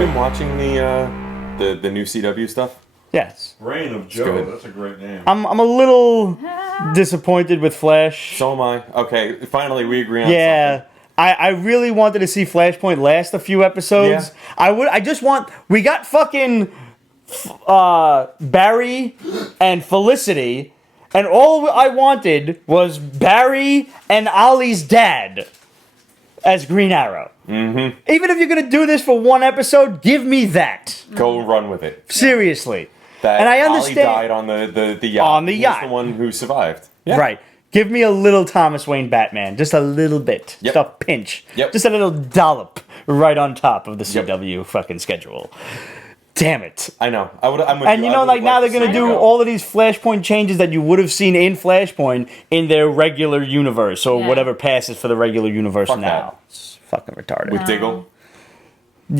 you been watching the new CW stuff? Yes. Reign of Joe. That's a great name. I'm a little disappointed with Flash. So am I. Okay, finally we agree on Yeah. something. I really wanted to see Flashpoint last a few episodes. Yeah. We got fucking Barry and Felicity, and all I wanted was Barry and Ollie's dad as Green Arrow. Mm-hmm. Even if you're gonna do this for one episode, give me that. Go run with it. Seriously. That and I understand Ollie died on the yacht. On the He's yacht. the one who survived. Yeah. Right. Give me a little Thomas Wayne Batman. Just a little bit. Yep. Just a pinch. Yep. Just a little dollop right on top of the CW fucking schedule. Damn it. I know. I'm with And you know, like now they're gonna do go. all of these Flashpoint changes that you would have seen in Flashpoint in their regular universe or whatever passes for the regular universe Fuck now. that. It's fucking retarded. With Diggle.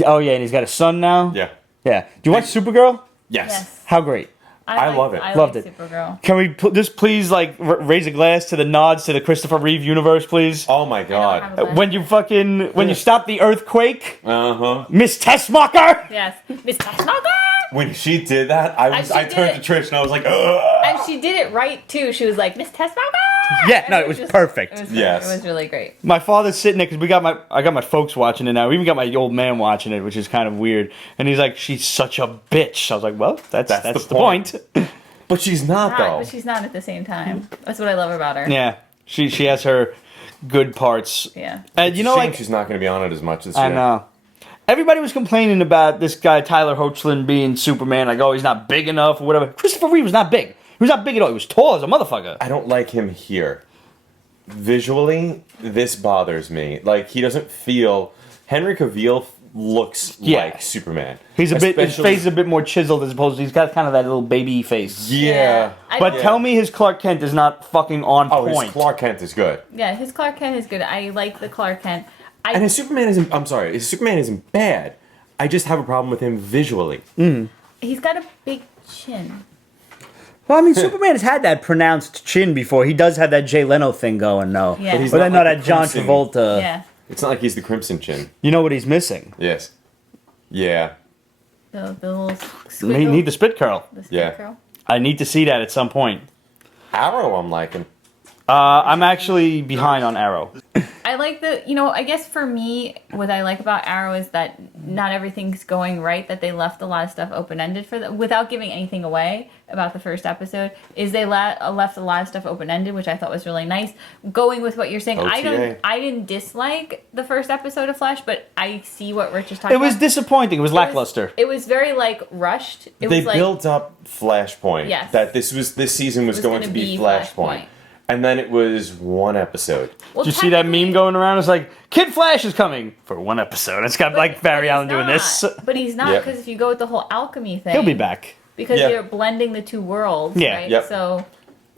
Oh yeah, and he's got a son now. Yeah. Yeah. Do you watch Supergirl? Yes. How great. I love it. I Loved like it. Supergirl. Can we just please like raise a glass to the nods to the Christopher Reeve universe, please? Oh my have god. a- When you stop the earthquake, Uh-huh. Miss Tessmacher. Yes. Miss Taskmaster! When she did that, I she turned did to Trish and I was like, ugh. And she did it right, too. She was like, Miss Taskmaster! Yeah, And no, it was perfect. It was, Yes. It was really great. My father's sitting there because I got my folks watching it now. We even got my old man watching it, which is kind of weird. And he's like, "She's such a bitch." I was like, "Well, that's the point." But she's not though. But she's not at the same time. That's what I love about her. Yeah, she has her good parts. Yeah. And you know, Shame like she's not going to be on it as much this year. I know. Everybody was complaining about this guy Tyler Hoechlin being Superman, like, oh, he's not big enough or whatever. Christopher Reeve was not big. He was not big at all. He was tall as a motherfucker. I don't like him here. Visually, this bothers me. Like, he doesn't feel... Henry Cavill looks like Superman. He's his Especially- face is a bit more chiseled as opposed to he's got kind of that little baby face. Yeah. But tell me his Clark Kent is not fucking on Oh, point. his Clark Kent is good. Yeah, his Clark Kent is good. I like the Clark Kent. And his Superman isn't... I'm sorry. His Superman isn't bad. I just have a problem with him visually. He's got a big chin. Well, I mean, Superman has had that pronounced chin before. He does have that Jay Leno thing going, though. Yeah. But he's But then, not no, like that the John Crimson- Travolta. Yeah. It's not like he's the Crimson Chin. You know what he's missing? Yes. Yeah. The little We squiggle. need the spit curl. The spit Yeah. curl. I need to see that at some point. Arrow, I'm liking. I'm actually behind on Arrow. I like I guess for me, what I like about Arrow is that not everything's going right, that they left a lot of stuff open-ended for them, without giving anything away about the first episode, is they left a lot of stuff open-ended, which I thought was really nice. Going with what you're saying, OTA. I didn't dislike the first episode of Flash, but I see what Rich is talking It was about. disappointing. It was lackluster. It was very, rushed. It They was like, built up Flashpoint. Yes. That this season was going to gonna be be Flashpoint. Flashpoint. And then it was one episode. well, Did you see that technically- meme going around? It's like, Kid Flash is coming for one episode. It's got like Barry but Allen he's doing not. this. But he's not, Yep. because if you go with the whole alchemy thing... He'll be back. Because Yeah. you're blending the two worlds, Yeah. right? Yep. So...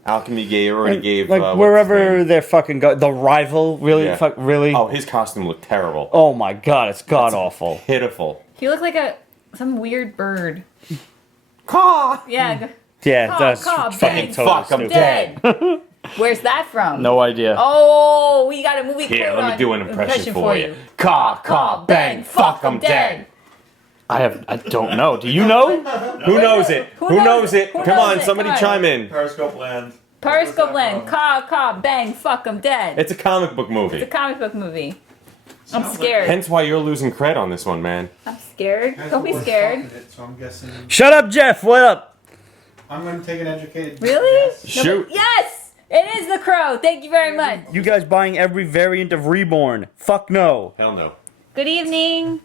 Alchemy already gave Like what's his wherever name? they're fucking go, the rival really, Yeah. really. Oh, his costume looked terrible. Oh my god, it's god awful. Pitiful. He looked like some weird bird. Caw! Yeah. Yeah, Caw, that's caw, fucking bang, totally fuck, I'm stupid. Dead. Where's that from? No idea. Oh, we got a movie Here, quote let me on- do an impression for you. Caw, caw, bang, fuck, I'm dead. I don't know. Do you know? Who knows it? Who knows it? Who Come knows on, it? somebody Come on. chime in. Periscope Land. Periscope Land. Caw, bang, fuck, I'm dead. It's a comic book movie. It's a comic book movie. I'm Sounds scared. Hence why you're losing cred on this one, man. I'm scared. Guys, Don't be we're scared. fucking it, so I'm guessing. Shut up, Jeff. What up? I'm going to take an educated Really? guess. Shoot. Yes! It is the Crow. Thank you very much. You guys buying every variant of Reborn? Fuck no. Hell no. Good evening.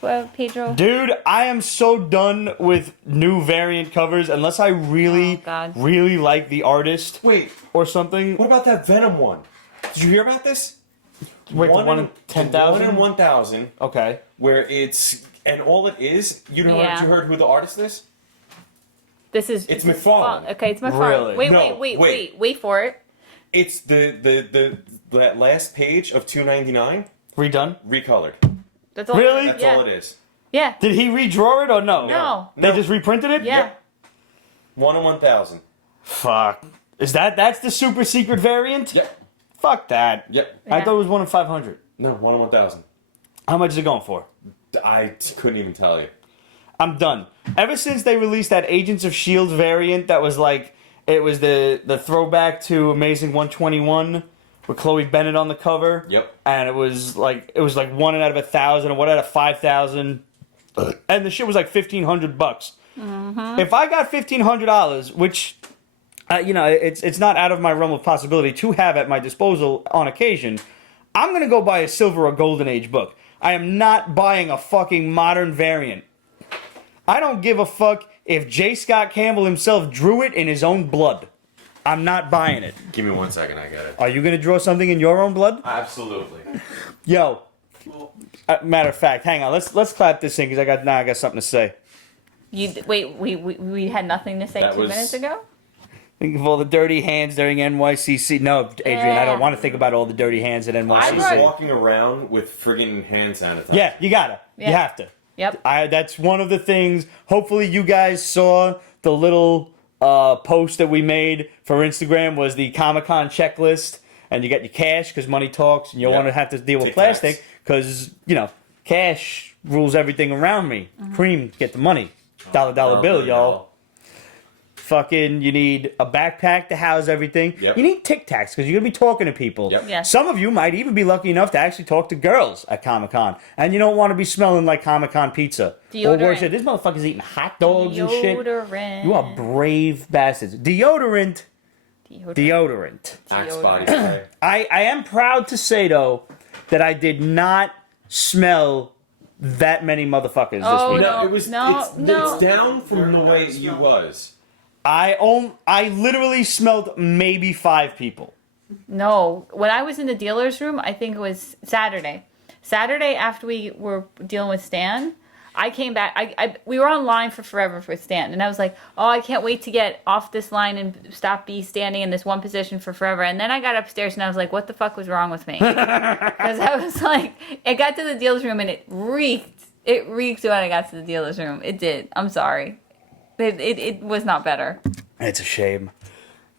Well, Pedro. Dude, I am so done with new variant covers unless I really, Oh, God. really like the artist Wait, or something. what about that Venom one? Did you hear about this? Wait, the one in 10,000? 1 in 1,000, Okay. where it's, and all it is, you know, Yeah. you heard who the artist is? This is... It's this is McFarlane. Okay, it's McFarlane. Really? Wait, No, wait for it. It's that last page of 299 Redone? recolored. That's all. Really? That's yeah. all it is. Yeah. Did he redraw it or no? No. They No. just reprinted it? Yeah. Yep. 1 in 1,000. Fuck. That's the super secret variant? Yep. Fuck that. Yep. I Yeah. thought it was 1 in 500. No, 1 in 1,000. How much is it going for? couldn't even tell you. I'm done. Ever since they released that Agents of S.H.I.E.L.D. variant that was like, it was the throwback to Amazing 121 with Chloe Bennett on the cover. Yep. And it was like 1 out of 1,000 or 1 out of 5,000. And the shit was like $1,500. Mm-hmm. If I got $1,500, which, it's not out of my realm of possibility to have at my disposal on occasion, I'm going to go buy a Silver or Golden Age book. I am not buying a fucking modern variant. I don't give a fuck if J. Scott Campbell himself drew it in his own blood. I'm not buying it. Give me 1 second, I got it. Are you going to draw something in your own blood? Absolutely. Yo. Matter of fact, hang on. Let's clap this in because I got something to say. Wait, we had nothing to say That 2 was- minutes ago? Think of all the dirty hands during NYCC. No, Adrian, I don't want to think about all the dirty hands at I NYCC. was walking around with friggin' hand sanitizer. Yeah, you gotta. You Yeah. have to. Yep. That's one of the things. Hopefully, you guys saw the little post that we made for Instagram was the Comic-Con checklist, and you got your cash because money talks, and you don't Yeah. want to have to deal with Tic Tacs. plastic because cash rules everything around me. Cream, get the money. Dollar bill, y'all. Fucking, you need a backpack to house everything. Yep. You need Tic Tacs because you're gonna be talking to people. Yep. Yes. Some of you might even be lucky enough to actually talk to girls at Comic Con, and you don't want to be smelling like Comic Con pizza. Or worse, Deodorant. this motherfucker's eating hot dogs and shit. Deodorant. You are brave bastards. Deodorant. Axe body spray. I am proud to say though that I did not smell that many motherfuckers Oh, this week. no. It's down from the way you was. I literally smelled maybe 5 people. No, when I was in the dealer's room, I think it was Saturday. Saturday after we were dealing with Stan, I came back. We were on line for forever with Stan, and I was like, "Oh, I can't wait to get off this line and stop be standing in this one position for forever." And then I got upstairs and I was like, "What the fuck was wrong with me?" Because I was like, it got to the dealer's room and it reeked. It reeked when I got to the dealer's room. It did. I'm sorry. It was not better. It's a shame.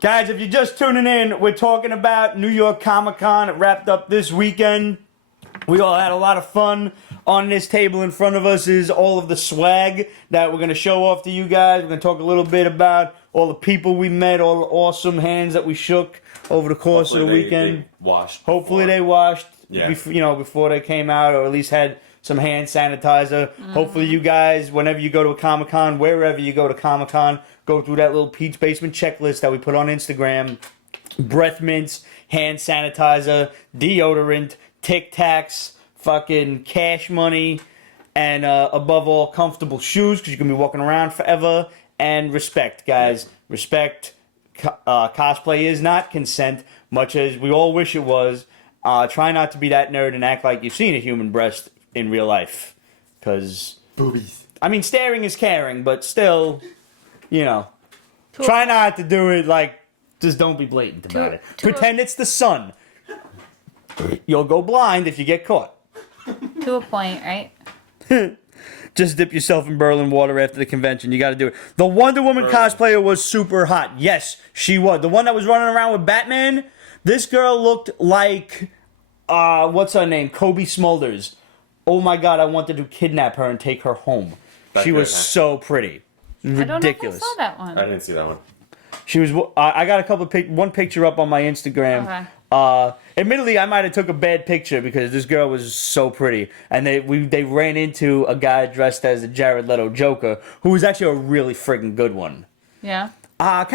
Guys, if you're just tuning in, we're talking about New York Comic Con. It wrapped up this weekend. We all had a lot of fun. On this table in front of us is all of the swag that we're going to show off to you guys. We're going to talk a little bit about all the people we met, all the awesome hands that we shook over the course of the weekend. They washed. Hopefully they washed Yeah. before they came out, or at least had some hand sanitizer. Hopefully you guys, whenever you go to a Comic-Con, wherever you go to Comic-Con, go through that little Pete's Basement checklist that we put on Instagram. Breath mints, hand sanitizer, deodorant, Tic Tacs, fucking cash money, and above all, comfortable shoes because you're going to be walking around forever. And respect, guys. Respect. Cosplay is not consent, much as we all wish it was. Try not to be that nerd and act like you've seen a human breast in real life. Because, Boobies. I mean, staring is caring, but still, try not to do it like, just don't be blatant about it. Pretend it's the sun. You'll go blind if you get caught. To a point, right? Just dip yourself in Berlin water after the convention. You got to do it. The Wonder Woman cosplayer was super hot. Yes, she was. The one that was running around with Batman, this girl looked like, what's her name? Kobe Smulders. Oh my God, I wanted to kidnap her and take her home. She was so pretty. Ridiculous. I don't know if I saw that one. I didn't see that one. She was. I got one picture up on my Instagram. Okay. Admittedly, I might have took a bad picture because this girl was so pretty, and they ran into a guy dressed as the Jared Leto Joker, who was actually a really friggin' good one. Yeah. I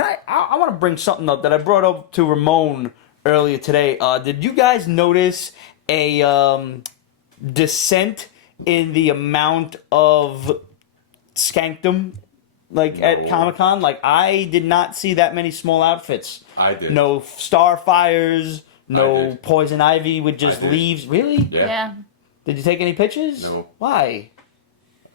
want to bring something up that I brought up to Ramon earlier today. Did you guys notice a descent in the amount of skankdom? At Comic-Con, I did not see that many small outfits. I did. No Starfires, no did. Poison Ivy with just did. leaves. Really? Yeah. Did you take any pictures? No. Why?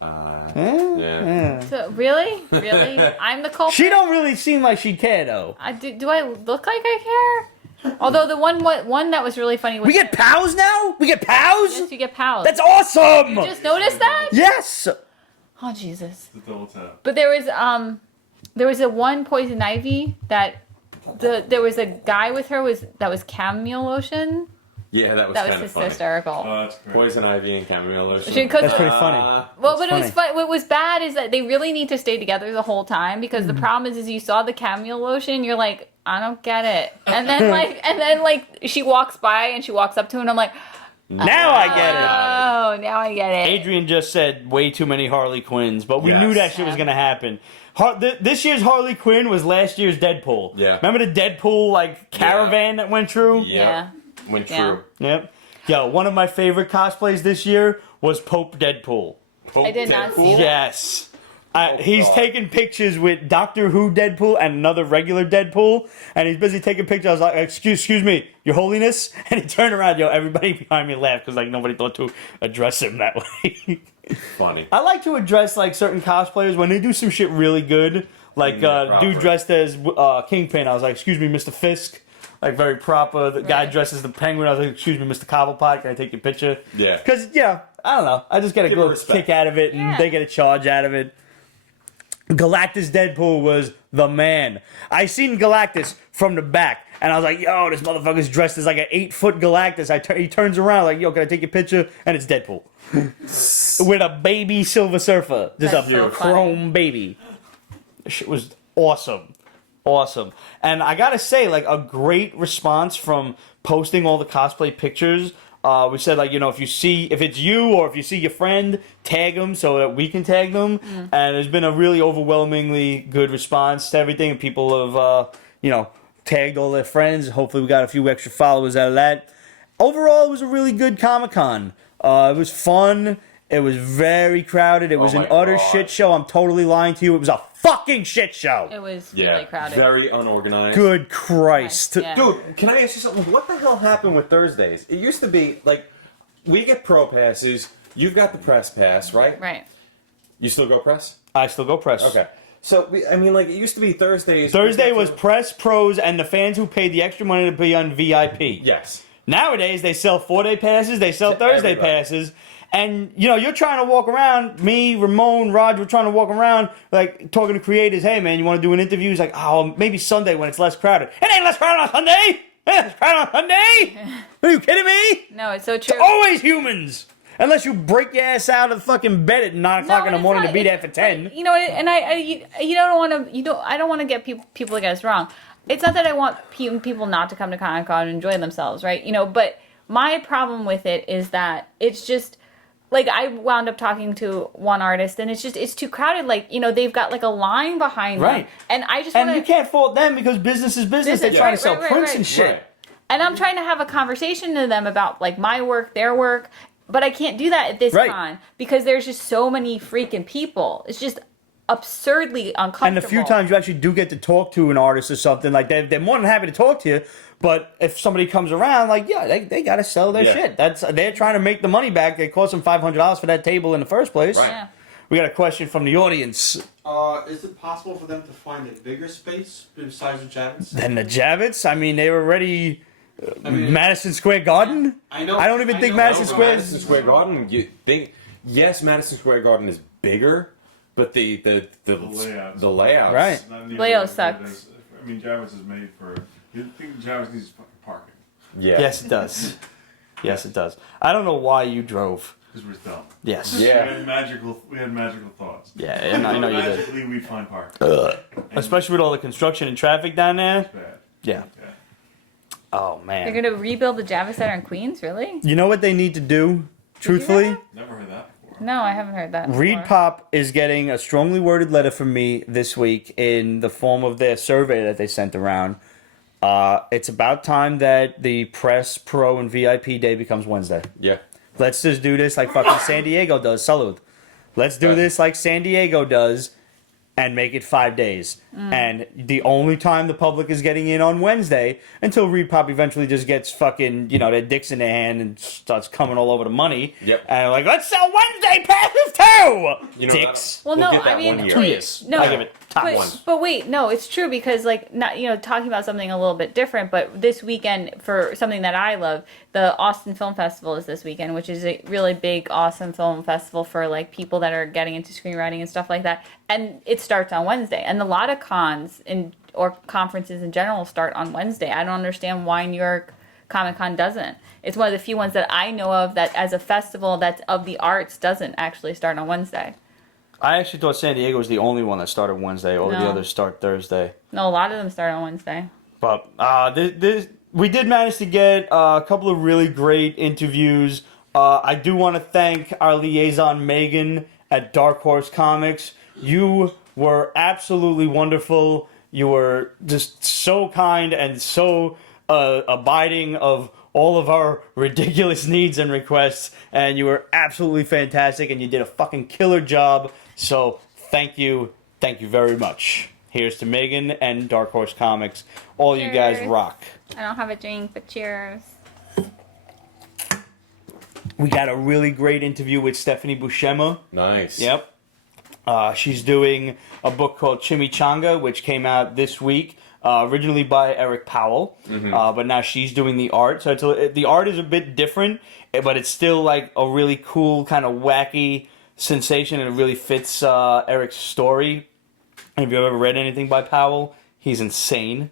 Yeah. So really, I'm the culprit. She don't really seem like she care though. Do I look like I care? Although the one that was really funny was We get pals now. We get pals. yes, you get pals. That's awesome. You just noticed that? Yes. Oh Jesus! The double tap. But there was a one Poison Ivy that there was a guy with her that was chamomile lotion. Yeah, that was That kind was of funny. hysterical. Oh, that's great. Poison ivy and chamomile lotion. That's pretty funny. Well, but That's it was fun. What was bad is that they really need to stay together the whole time because the problem is you saw the chamomile lotion, you're like, I don't get it. And then she walks by and she walks up to him and I'm like, Now I get it. oh, now I get it. Adrian just said way too many Harley Quinns, but we Yes. knew that shit was gonna happen. This year's Harley Quinn was last year's Deadpool. Yeah. Remember the Deadpool like caravan that went through? Yeah. Went Yeah. true. Yep. Yo, one of my favorite cosplays this year was Pope Deadpool. I did not see that. Yes. Oh, He's God. taking pictures with Doctor Who Deadpool and another regular Deadpool, and he's busy taking pictures. I was like, excuse me, Your Holiness? And he turned around, yo, everybody behind me laughed because like nobody thought to address him that way. Funny. I like to address like certain cosplayers when they do some shit really good. Like proper. dude dressed as Kingpin. I was like, excuse me, Mr. Fisk. Like very proper. The guy Right. dressed as the Penguin. I was like, excuse me, Mr. Cobblepot. Can I take your picture? Yeah. Because I don't know. I just get a Give good respect. kick out of it, and Yeah. they get a charge out of it. Galactus Deadpool was the man. I seen Galactus from the back, and I was like, yo, this motherfucker's dressed as like an 8-foot Galactus. He turns around like, yo, can I take your picture? And it's Deadpool. With a baby Silver Surfer. Just That's a so chrome funny. baby. This shit was awesome. Awesome. And I gotta say, like, a great response from posting all the cosplay pictures. We said, like, if it's you or if you see your friend, tag them so that we can tag them. And there's been a really overwhelmingly good response to everything. And people have, tagged all their friends. Hopefully we got a few extra followers out of that. Overall, it was a really good Comic-Con. It was fun. It was very crowded. It was an my utter God. shit show. I'm totally lying to you. It was a fucking shit show. It was Yeah. really crowded. Very unorganized. Good Christ. Yeah. Dude, can I ask you something? What the hell happened with Thursdays? It used to be, like, we get pro passes. You've got the press pass, right? Right. You still go press? I still go press. Okay. So, it used to be Thursdays. Thursday was press, pros, and the fans who paid the extra money to be on VIP. Yes. Nowadays, they sell 4-day passes, they sell To Thursday everybody. passes. And, you're trying to walk around, me, Ramon, Raj, we're trying to walk around, like, talking to creators. Hey, man, you want to do an interview? He's like, oh, maybe Sunday when it's less crowded. It ain't less crowded on Sunday! It ain't less crowded on Sunday! Are you kidding me? No, it's so true. Always humans! Unless you break your ass out of the fucking bed at 9 o'clock in the it's morning not- to be there it's- for 10. You know, and I don't want to get people to get us wrong. It's not that I want people not to come to Comic-Con and enjoy themselves, right? But my problem with it is that it's just like I wound up talking to one artist and it's too crowded. Like, they've got like a line behind Right. them. And I just And want you can't fault them because business is business. They're Business, trying right, to sell right, right, prints right. and shit. Right. And I'm trying to have a conversation to them about like my work, their work, but I can't do that at this Right. con because there's just so many freaking people. It's just absurdly uncomfortable. And the few times you actually do get to talk to an artist or something, like they're more than happy to talk to you. But if somebody comes around, like, yeah, they got to sell their Yeah. shit. They're trying to make the money back. They cost them $500 for that table in the first place. Right. Yeah. We got a question from the audience. Is it possible for them to find a bigger space besides the Javits? Then the Javits, I mean, they were already I mean, Madison Square Garden. I know. I don't even think Madison No, Square Madison Square Garden. You think? Yes, Madison Square Garden is bigger, but the layouts. the layouts. Right. Not nearly Leo as good sucks. as- I mean, Javits is made for. You think Javits needs fucking parking? Yeah. Yes, it does. Yes, it does. I don't know why you drove. Because we're dumb. Yes. Yeah. We had magical thoughts. Yeah, and I know you did. Magically, we'd find parking. Especially with all the construction and traffic down there. Bad. Yeah. Yeah. Oh, They're man. going to rebuild the Java Center in Queens, really? You know what they need to do, you hear truthfully? that? Never heard that before. No, I haven't heard that. Reed before. Pop is getting a strongly worded letter from me this week in the form of their survey that they sent around. It's about time that the press, pro, and VIP day becomes Wednesday. Yeah. Let's just do this like fucking San Diego does. Salud. Let's do Right. this like San Diego does and make it 5 days. And the only time the public is getting in on Wednesday until Reed Pop eventually just gets fucking, their dicks in their hand and starts coming all over the money. Yep. And they're like, let's sell Wednesday passes too! You know, Dicks. Well, We'll no, get that I mean, 1 year. 2 wait, years. no, I give it top but, one. but wait, no, it's true because like not talking about something a little bit different, but this weekend for something that I love, the Austin Film Festival is this weekend, which is a really big, awesome film festival for like people that are getting into screenwriting and stuff like that, and it starts on Wednesday, and a lot of cons or conferences in general start on Wednesday. I don't understand why New York Comic-Con doesn't. It's one of the few ones that I know of that as a festival that's of the arts doesn't actually start on Wednesday. I actually thought San Diego was the only one that started Wednesday. All the No. others start Thursday. No, a lot of them start on Wednesday. But we did manage to get a couple of really great interviews. I do want to thank our liaison, Megan, at Dark Horse Comics. You were absolutely wonderful. You were just so kind and so abiding of all of our ridiculous needs and requests. And you were absolutely fantastic, and you did a fucking killer job. So thank you. Thank you very much. Here's to Megan and Dark Horse Comics. All you guys Cheers. rock. I don't have a drink, but cheers. We got a really great interview with Stephanie Buscema. Nice. Yep. She's doing a book called Chimichanga, which came out this week, originally by Eric Powell, but now she's doing the art. So the art is a bit different, but it's still like a really cool, kind of wacky sensation, and it really fits Eric's story. And if you've ever read anything by Powell, he's insane.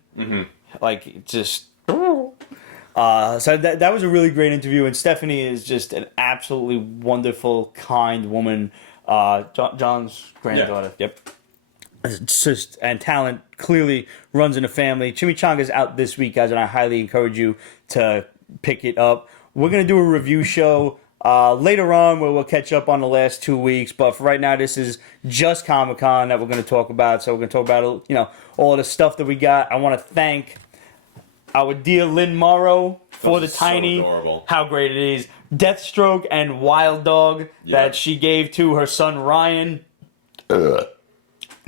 Like, just... So that was a really great interview, and Stephanie is just an absolutely wonderful, kind woman. John's granddaughter. Yeah. Yep. It's just, and talent clearly runs in a family. Chimichanga's out this week, guys, and I highly encourage you to pick it up. We're going to do a review show later on where we'll catch up on the last 2 weeks, but for right now, this is just Comic-Con that we're going to talk about. So we're going to talk about, all the stuff that we got. I want to thank our dear Lynn Morrow for the So tiny, adorable. how great it is, Deathstroke and Wild Dog that she gave to her son Ryan to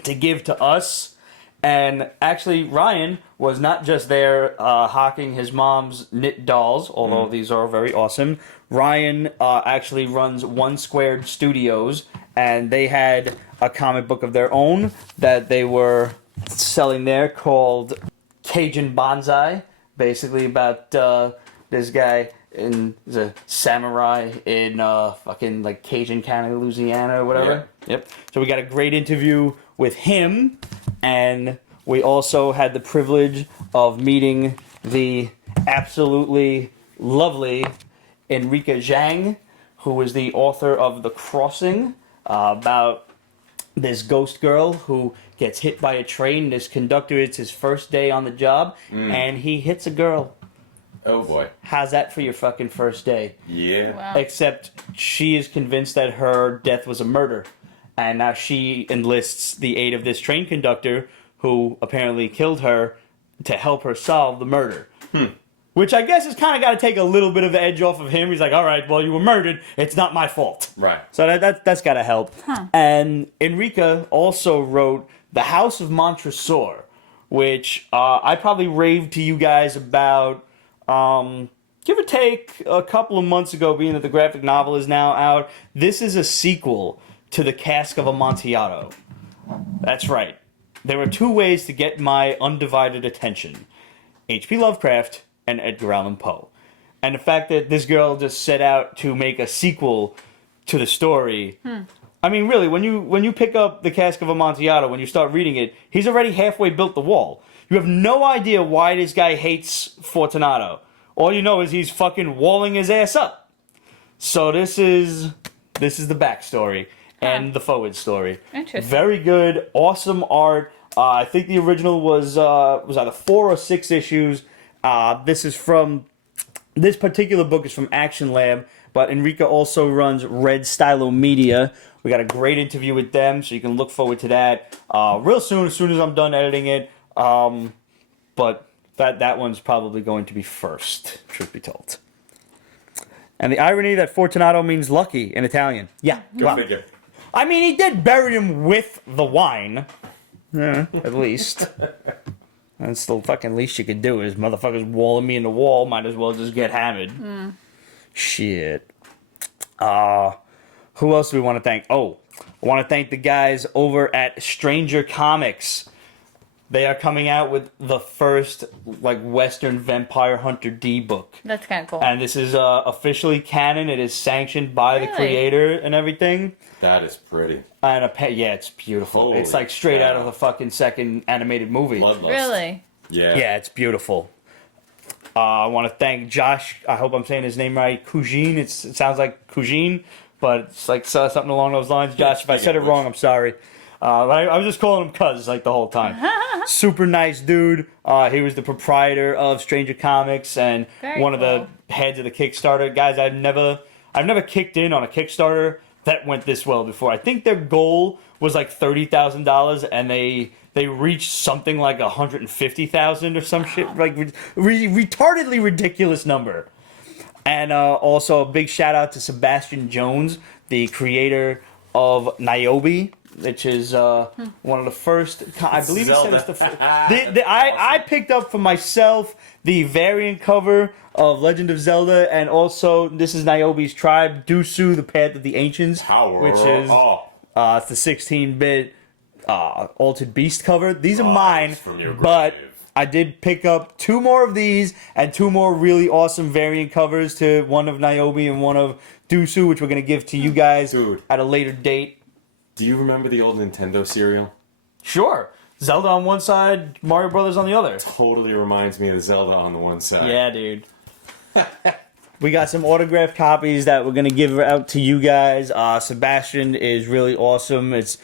give to us. And actually, Ryan was not just there hawking his mom's knit dolls, although these are very awesome. Ryan actually runs One Squared Studios, and they had a comic book of their own that they were selling there called Cajun Banzai, basically about this guy is a samurai in fucking like Cajun County, Louisiana or whatever. Yep. So we got a great interview with him, and we also had the privilege of meeting the absolutely lovely Enrica Zhang, who is the author of The Crossing, about this ghost girl who gets hit by a train. This conductor, it's his first day on the job, and he hits a girl. Oh boy. How's that for your fucking first day? Yeah. Wow. Except she is convinced that her death was a murder. And now she enlists the aid of this train conductor who apparently killed her to help her solve the murder. Which I guess has kind of got to take a little bit of the edge off of him. He's like, all right, well, you were murdered. It's not my fault. Right. So that's got to help. And Enrica also wrote The House of Montressor, which I probably raved to you guys about, give or take, a couple of months ago, being that the graphic novel is now out. This is a sequel to the Cask of Amontillado. That's right. There are two ways to get my undivided attention. H.P. Lovecraft and Edgar Allan Poe. And the fact that this girl just set out to make a sequel to the story. I mean, really, when you pick up the Cask of Amontillado, when you start reading it, he's already halfway built the wall. You have no idea why this guy hates Fortunato. All you know is he's fucking walling his ass up. So this is the backstory and the forward story. Interesting. Very good, awesome art. I think the original was either 4 or 6 issues. This particular book is from Action Lab, but Enrica also runs Red Stylo Media. We got a great interview with them, so you can look forward to that real soon, as soon as I'm done editing it. But that one's probably going to be first, truth be told. And the irony that Fortunato means lucky in Italian. Yeah, Go figure. I mean, he did bury him with the wine. Yeah, at least. That's the fucking least you could do is motherfuckers walling me in the wall. Might as well just get hammered. Shit. Who else do we want to thank? Oh, I want to thank the guys over at Stranger Comics. They are coming out with the first Western Vampire Hunter D book. That's kind of cool. And this is officially canon. It is sanctioned by the creator and everything. That is pretty. And it's beautiful. Holy it's like straight out cow. of the fucking second animated movie. Bloodlust. Really? Yeah. Yeah, it's beautiful. I want to thank Josh. I hope I'm saying his name right. Cajun. It sounds like Cajun, but it's like something along those lines. Josh, if I said it wrong, I'm sorry. I was just calling him Cuz like the whole time. Super nice dude. He was the proprietor of Stranger Comics and one of the heads of the Kickstarter. Guys, I've never kicked in on a Kickstarter that went this well before. I think their goal was like $30,000 and they reached something like 150,000 or some shit, like retardedly ridiculous number. And also a big shout out to Sebastian Jones, the creator of Niobe, which is one of the first. I believe he said it's the first. I picked up for myself the variant cover of Legend of Zelda, and also this is Niobe's tribe, Dusu, the Path of the Ancients, which is it's the 16-bit Altered Beast cover. These are mine, but I did pick up 2 more of these and 2 more really awesome variant covers, to one of Niobe and one of Dusu, which we're going to give to you guys at a later date. Do you remember the old Nintendo cereal? Sure. Zelda on one side, Mario Brothers on the other. Totally reminds me of Zelda on the one side. Yeah, dude. We got some autographed copies that we're gonna give out to you guys. Sebastian is really awesome. It's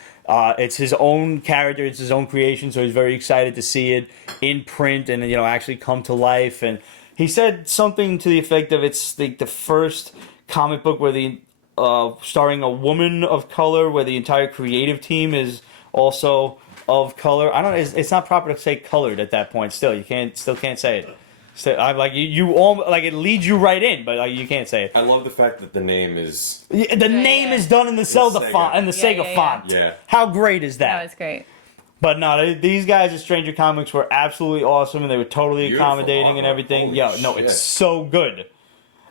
his own character, it's his own creation, so he's very excited to see it in print and actually come to life. And he said something to the effect of it's like the first comic book where the starring a woman of color, where the entire creative team is also of color. I don't know. It's not proper to say colored at that point. Still, you can't say it. So I'm like you all like it leads you right in, but you can't say it. I love the fact that the name is name is done in the Zelda font and the Sega font. Yeah, how great is that? That was great. But no, these guys at Stranger Comics were absolutely awesome, and they were totally accommodating and everything. It's so good.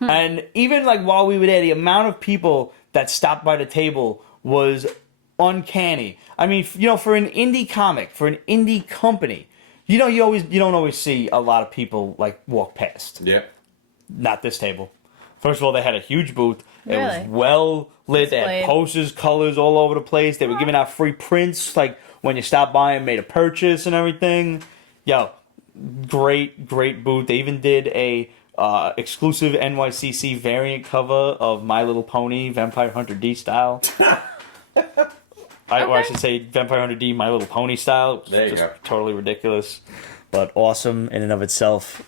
And even like while we were there, the amount of people that stopped by the table was uncanny. I mean, for an indie comic, for an indie company, you don't always see a lot of people like walk past. Yep. Not this table. First of all, they had a huge booth. It Really? was well lit. They had posters, colors all over the place. They were giving out free prints like when you stopped by and made a purchase and everything. Great booth. They even did a exclusive NYCC variant cover of My Little Pony, Vampire Hunter D style. Or I should say Vampire Hunter D, My Little Pony style. There you go. Totally ridiculous, but awesome in and of itself.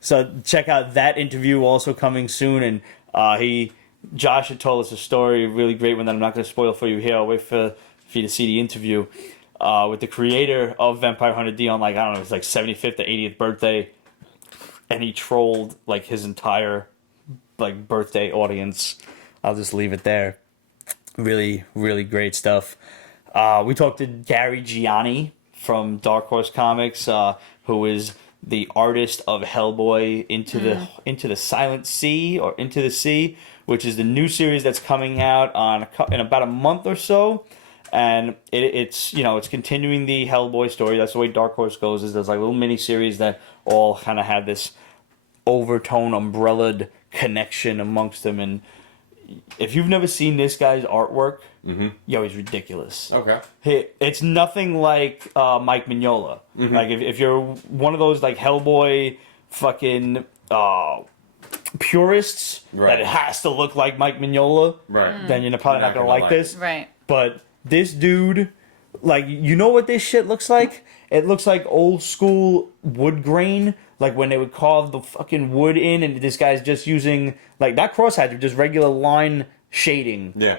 So check out that interview, also coming soon. And Josh had told us a story, really great one that I'm not going to spoil for you here. I'll wait for you to see the interview with the creator of Vampire Hunter D on, like, I don't know, it was like 75th or 80th birthday. And he trolled like his entire like birthday audience. I'll just leave it there. Really, really great stuff. We talked to Gary Gianni from Dark Horse Comics, who is the artist of Hellboy Into the Silent Sea, or Into the Sea, which is the new series that's coming out in about a month or so. And it's continuing the Hellboy story. That's the way Dark Horse goes. Is there's like little mini series that all kind of have this overtone, umbrellaed connection amongst them. And if you've never seen this guy's artwork, he's ridiculous. Okay. It's nothing like Mike Mignola. Like if you're one of those like Hellboy fucking purists that it has to look like Mike Mignola, then you're probably not gonna like this. Right. But this dude, like, you know what this shit looks like? It looks like old school wood grain, like when they would carve the fucking wood in, and this guy's just using, like, not crosshatch, just regular line shading. Yeah.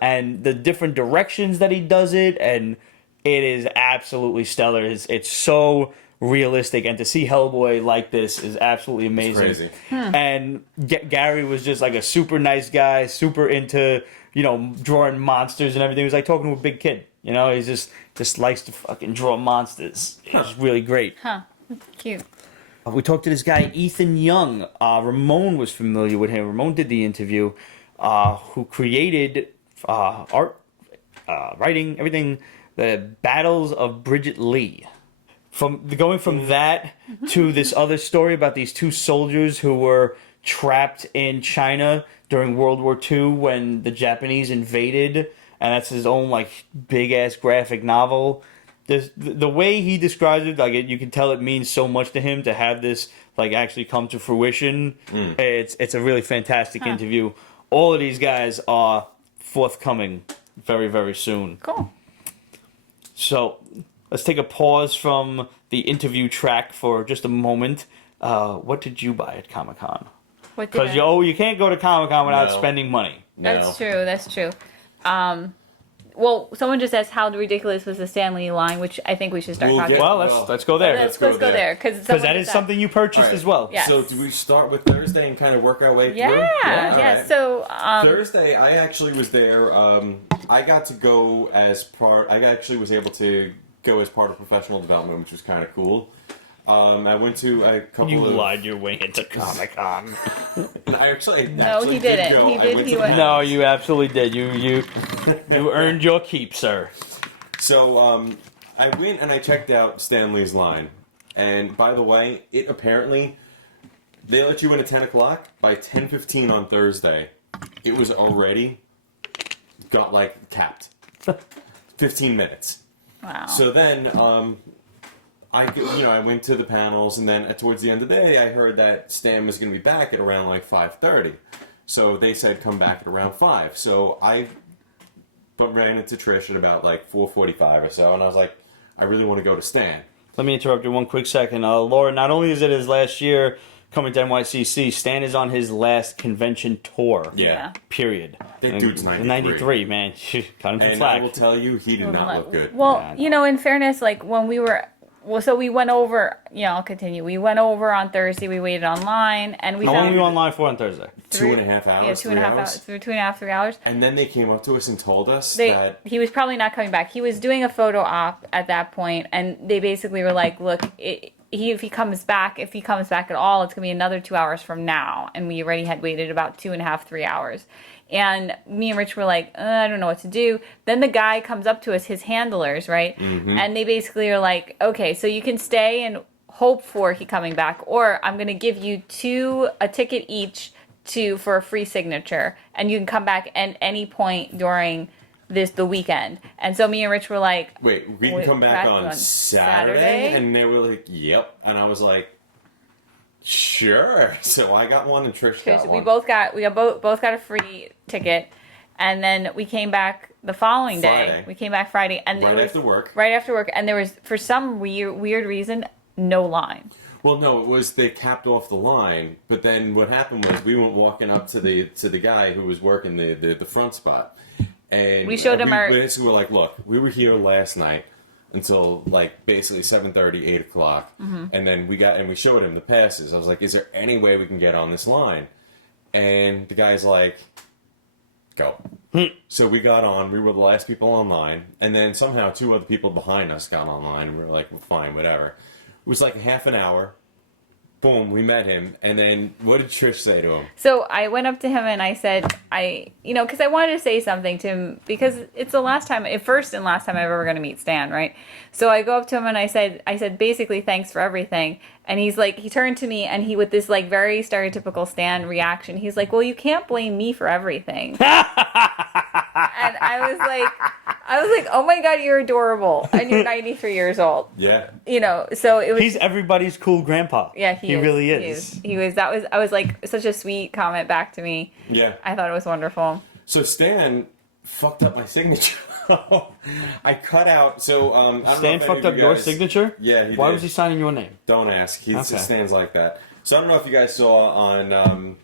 And the different directions that he does it, and it is absolutely stellar. It's so realistic, and to see Hellboy like this is absolutely amazing. It's crazy. And Gary was just like a super nice guy, super into, drawing monsters and everything. He was like talking to a big kid. He's just likes to fucking draw monsters. It's really great. That's cute. We talked to this guy, Ethan Young. Ramon was familiar with him. Ramon did the interview. Who created art, writing, everything, the Battles of Bridget Lee. Going from that to this other story about these 2 soldiers who were trapped in China during World War II when the Japanese invaded, and that's his own like big ass graphic novel. the way he describes it, like you can tell it means so much to him to have this like actually come to fruition. It's a really fantastic interview. All of these guys are forthcoming very, very soon. Cool. So let's take a pause from the interview track for just a moment. What did you buy at Comic-Con? Because you can't go to Comic-Con without spending money. That's true. That's true. Well, someone just asked how ridiculous was the Stan Lee line, which I think we should start talking about. Well, let's go there. Let's go there because that is something you purchased as well. Yes. So do we start with Thursday and kind of work our way through? Yeah. Right. So Thursday, I actually was there. I got to go as part. I actually was able to go as part of professional development, which was kind of cool. I went to a couple You of... lied your way into Comic-Con. I actually he didn't. Go. He did. He went. No, you absolutely did. You earned your keep, sir. So I went and I checked out Stan Lee's line. And by the way, it apparently... They let you in at 10 o'clock. By 10:15 on Thursday, it was already got, like, capped. 15 minutes. Wow. So then... I went to the panels, and then towards the end of the day, I heard that Stan was going to be back at around like 5:30. So they said come back at around 5. So I ran into Trish at about like 4:45 or so, and I was like, I really want to go to Stan. Let me interrupt you 1 quick second. Laura, not only is it his last year coming to NYCC, Stan is on his last convention tour. Yeah. Period. That dude's 93. 93, man. Cut him some And slack. I will tell you, he did not look good. Well, in fairness, like when we were. Well, so we went over. I'll continue. We went over on Thursday. We waited online, and we. How long found were you online for on Thursday? 2.5 hours. Yeah, 2.5 hours. 2.5, 3 hours. And then they came up to us and told us that he was probably not coming back. He was doing a photo op at that point, and they basically were like, "Look, if he comes back at all, it's gonna be another 2 hours from now." And we already had waited about 2.5, 3 hours. And me and Rich were like, I don't know what to do. Then the guy comes up to us, his handlers, right? Mm-hmm. And they basically are like, okay, so you can stay and hope for he coming back, or I'm going to give you a ticket each for a free signature, and you can come back at any point during the weekend. And so me and Rich were like, wait, we can come back on Saturday? And they were like, yep. And I was like, sure. So I got one and Trish got one. We both got a free ticket, and then we came back the following day. We came back Friday, and after work. Right after work, and there was, for some weird reason, no line. Well, no, it was they capped off the line, but then what happened was we went walking up to the guy who was working the front spot, and we showed him our. Basically, we're like, look, we were here last night until like basically 7:30, 8 o'clock, and then we showed him the passes. I was like, is there any way we can get on this line? And the guy's like, go. So we got on. We were the last people online, and then somehow 2 other people behind us got online, and we were like, well, fine, whatever. It was like half an hour. Boom, we met him, and then what did Trish say to him? So I went up to him and I said, because I wanted to say something to him, because it's the last time I'm ever going to meet Stan, right? So I go up to him and I said basically thanks for everything. And he's like, he turned to me and he, with this like very stereotypical Stan reaction, he's like, well, you can't blame me for everything. And I was like, oh my God, you're adorable. And you're 93 years old. Yeah. So it was. He's everybody's cool grandpa. Yeah, he really is. He was. I was like, such a sweet comment back to me. Yeah. I thought it was wonderful. So Stan fucked up my signature. I cut out. So I don't know Stan if fucked up your signature? Yeah, he Why did. was he signing your name? Don't ask. He Okay. stands like that. So I don't know if you guys saw on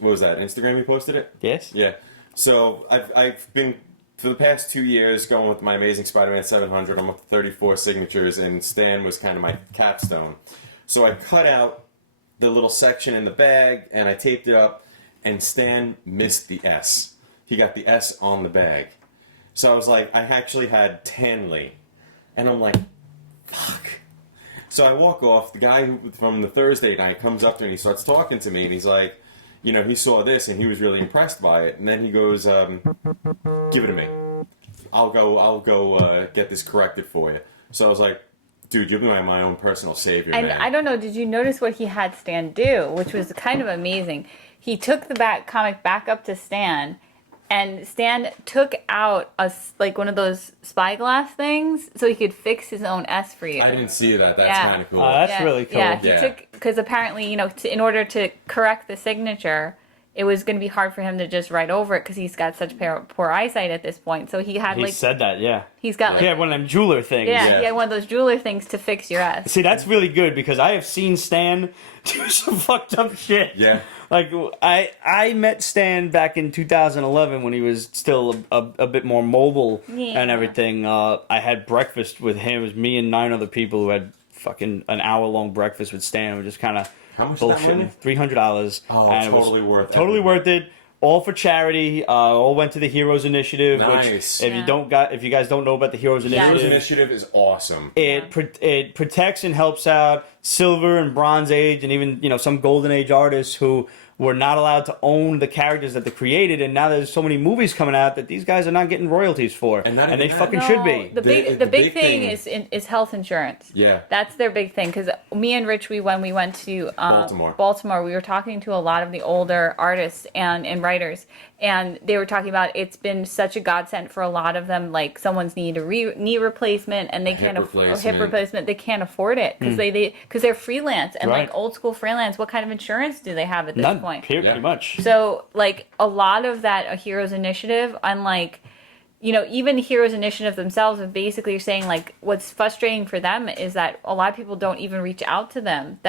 what was that, Instagram? He posted it. Yes. Yeah. So I've been for the past 2 years going with my Amazing Spider-Man 700. I'm up to 34 signatures, and Stan was kind of my capstone. So I cut out the little section in the bag and I taped it up, and Stan missed the S. He got the S on the bag. So I was like, I actually had Tanley. And I'm like, fuck. So I walk off. The guy from the Thursday night comes up to me and he starts talking to me. And he's like, he saw this and he was really impressed by it. And then he goes, give it to me. I'll go get this corrected for you. So I was like, dude, you'll be my own personal savior, And man. I don't know, did you notice what he had Stan do, which was kind of amazing? He took the comic back up to Stan, and Stan took out like one of those spyglass things so he could fix his own S for you. I didn't see that. That's Yeah. kind of cool. That's really cool. Yeah, he Yeah. took, because apparently, in order to correct the signature, it was going to be hard for him to just write over it because he's got such poor eyesight at this point. So he had He said that, yeah. he's got like He had one of them jeweler things. yeah, he had one of those jeweler things to fix your S. See, that's really good because I have seen Stan do some fucked up shit. Yeah. Like, I met Stan back in 2011 when he was still a bit more mobile Yeah. and everything. I had breakfast with him. It was me and 9 other people who had fucking an hour-long breakfast with Stan. We just kind of How much did that money? $300. Oh, and it was totally worth it. Totally worth it. All for charity. All went to the Heroes Initiative. Nice. Which, if you guys don't know about the Heroes Yeah. Heroes Initiative, Initiative is awesome. it protects and helps out Silver and Bronze Age and even some Golden Age artists who were not allowed to own the characters that they created, and now there's so many movies coming out that these guys are not getting royalties for, And not and they even that. fucking No, should be. The big thing is health insurance. Yeah. That's their big thing. Because me and Rich, when we went to Baltimore, we were talking to a lot of the older artists and writers, and they were talking about it's been such a godsend for a lot of them. Like someone's need a knee replacement, and they can't hip replacement. They can't afford it because they're freelance and Right. like old school freelance. What kind of insurance do they have at this None, point? pretty much. So, like, a lot of that Heroes Initiative, unlike, even Heroes Initiative themselves, are basically saying, like, what's frustrating for them is that a lot of people don't even reach out to them,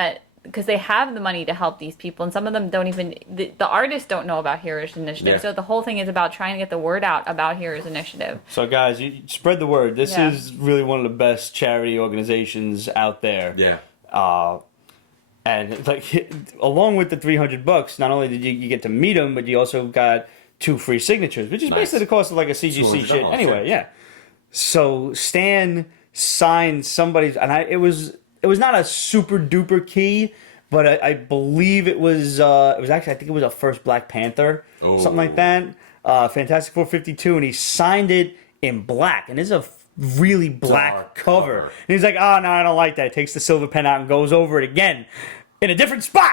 because they have the money to help these people, and some of them don't even, the artists don't know about Heroes Initiative. Yeah. So the whole thing is about trying to get the word out about Heroes Initiative. So guys, you spread the word. This Yeah. is really one of the best charity organizations out there. Yeah. And like, along with the $300, not only did you get to meet him, but you also got 2 free signatures, which is Nice. basically the cost of like a CGC shit. $200, Anyway, yeah. So Stan signed somebody's, and it was not a super duper key, but I believe it was actually, I think it was a first Black Panther, something like that. Fantastic Four 52, and he signed it in black, and it's a really black Dark cover. cover. And he's like, oh no, I don't like that. He takes the silver pen out and goes over it again in a different spot.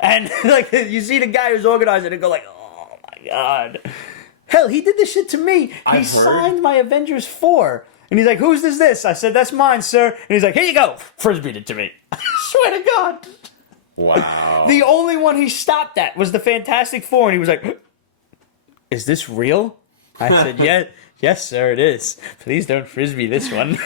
And like, you see the guy who's organizing it and go like, oh my god. Hell, he did this shit to me. I've He heard. signed my Avengers 4. And he's like, whose is this? I said, that's mine, sir. And he's like, here you go. Frisbeed it to me. I swear to God. Wow. The only one he stopped at was the Fantastic Four. And he was like, is this real? I said, yeah. Yes, sir, it is. Please don't frisbee this one.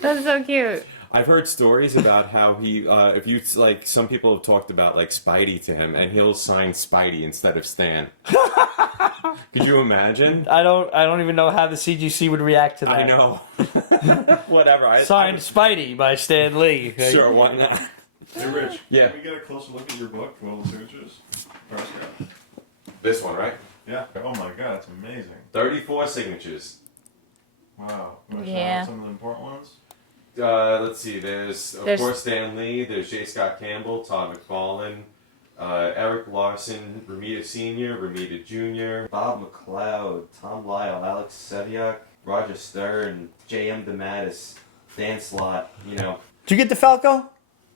That's so cute. I've heard stories about how he, if you like, some people have talked about like Spidey to him, and he'll sign Spidey instead of Stan. Could you imagine? I don't even know how the CGC would react to that. I know. Whatever. Signed Spidey by Stan Lee. Sure, why not? Hey, Rich. Yeah. Can we get a closer look at your book for all the signatures? This one, right? Yeah. Oh my god, it's amazing. 34 signatures. Wow. You want to Yeah. shout out some of the important ones? Let's see. There's of There's- course Stan Lee. There's J. Scott Campbell, Todd McFarlane, Eric Larson, Ramita Sr., Ramita Jr., Bob McLeod, Tom Lyle, Alex Seviak, Roger Stern, J.M. DeMattis, Dan Slott. Did you get the Falco?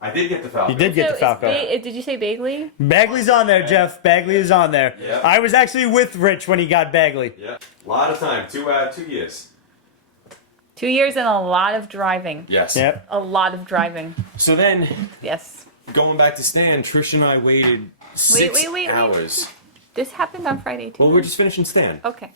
I did get the Falcon. You did get the Falco. Did you say Bagley? Bagley's on there, Jeff. Bagley is on there. Yeah. I was actually with Rich when he got Bagley. Yeah. A lot of time. 2 years. 2 years and a lot of driving. Yes. Yep. A lot of driving. So then, Yes. going back to Stan, Trish and I waited 6 wait. hours. This happened on Friday too. Well, we're just finishing Stan. Okay.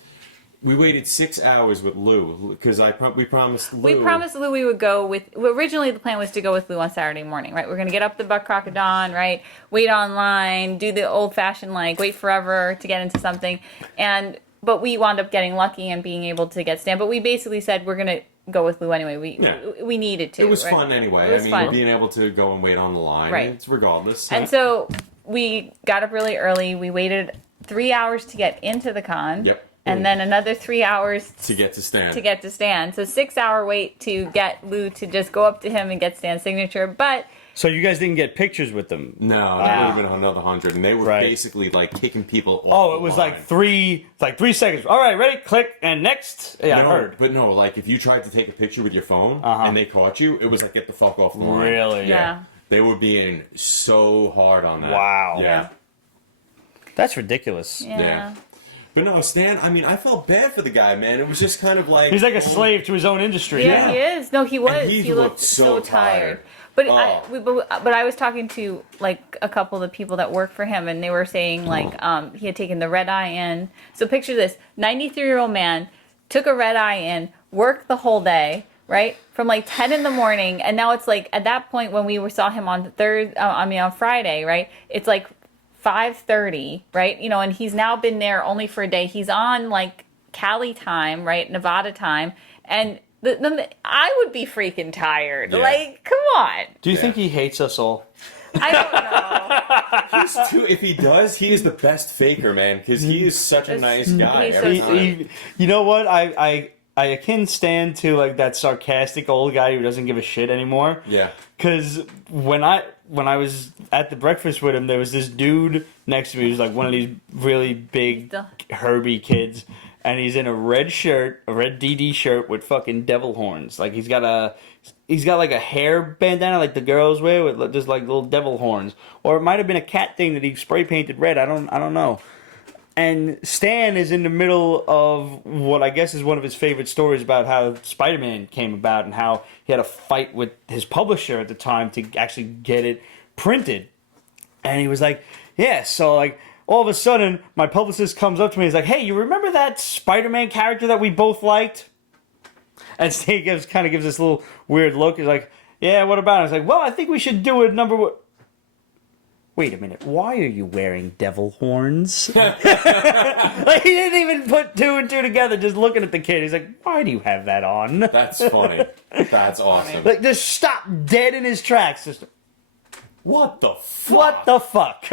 We waited 6 hours with Lou because we promised Lou. We promised Lou we would go with. Well, originally, the plan was to go with Lou on Saturday morning, right? We're gonna get up the butt crack of dawn, right? Wait online, do the old-fashioned wait forever to get into something, but we wound up getting lucky and being able to get Stan. But we basically said we're gonna go with Lou anyway. We needed to. It was right? fun anyway. It was fun. Being able to go and wait on the line. Right. It's regardless. And so we got up really early. We waited 3 hours to get into the con. Yep. And then another 3 hours to get to Stan. to Stan. So 6 hour wait to get Lou to just go up to him and get Stan's signature. But So you guys didn't get pictures with them? No, that would have been another 100, and they were Right. basically kicking people off. Oh, the it was line. like 3 seconds. All right, ready? Click and next. Yeah, No, I heard. but no, if you tried to take a picture with your phone Uh-huh. and they caught you, it was like get the fuck off the line. Really? Yeah. They were being so hard on that. Wow. Yeah. That's ridiculous. Yeah. But no, Stan, I mean, I felt bad for the guy, man. It was just kind of like... He's like a slave to his own industry. Yeah, he is. No, he was. And he looked looked so tired. tired. But Oh. but I was talking to like a couple of the people that work for him, and they were saying like he had taken the red eye in. So picture this: 93-year-old man took a red eye in, worked the whole day, right, from like 10 in the morning, and now it's like at that point when we saw him on on Friday, right? It's like 5:30, right? You know, and he's now been there only for a day. He's on like Cali time, right? Nevada time, and I would be freaking tired. Yeah. Like, come on. Do you think he hates us all? I don't know. If he does, he is the best faker, man, because he is such a nice guy. he's so every sweet. time. You know what? I akin Stan to like that sarcastic old guy who doesn't give a shit anymore. Yeah. Because when I was at the breakfast with him, there was this dude next to me who's like one of these really big Herbie kids, and he's in a red shirt, a red DD shirt with fucking devil horns. Like he's got like a hair bandana like the girls wear with just like little devil horns, or it might have been a cat thing that he spray painted red. I don't know. And Stan is in the middle of what I guess is one of his favorite stories about how Spider-Man came about and how he had a fight with his publisher at the time to actually get it printed. And he was like, yeah, so like all of a sudden my publicist comes up to me and he's like, hey, you remember that Spider-Man character that we both liked? And Stan kind of gives this little weird look. He's like, yeah, what about it? I was like, well, I think we should do a number one. Wait a minute, why are you wearing devil horns? Like, he didn't even put two and two together just looking at the kid. He's like, why do you have that on? That's funny. That's awesome. Like, just stop dead in his tracks. Just, What the fuck? what the fuck?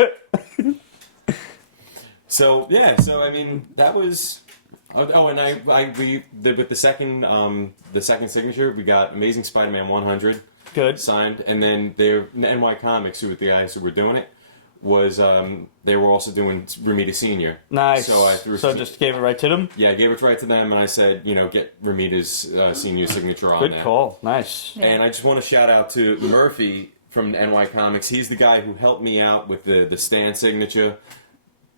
So yeah, I mean that was. Oh, and with the second signature, we got Amazing Spider-Man 100 Good. signed, and then NY Comics, who were the guys who were doing it, was they were also doing Ramita Senior. Nice. So I threw. Just gave it right to them? Yeah, I gave it right to them, and I said, get Ramita's Senior signature on Good there. call. Nice. Yeah. And I just want to shout out to Murphy from NY Comics. He's the guy who helped me out with the Stan signature.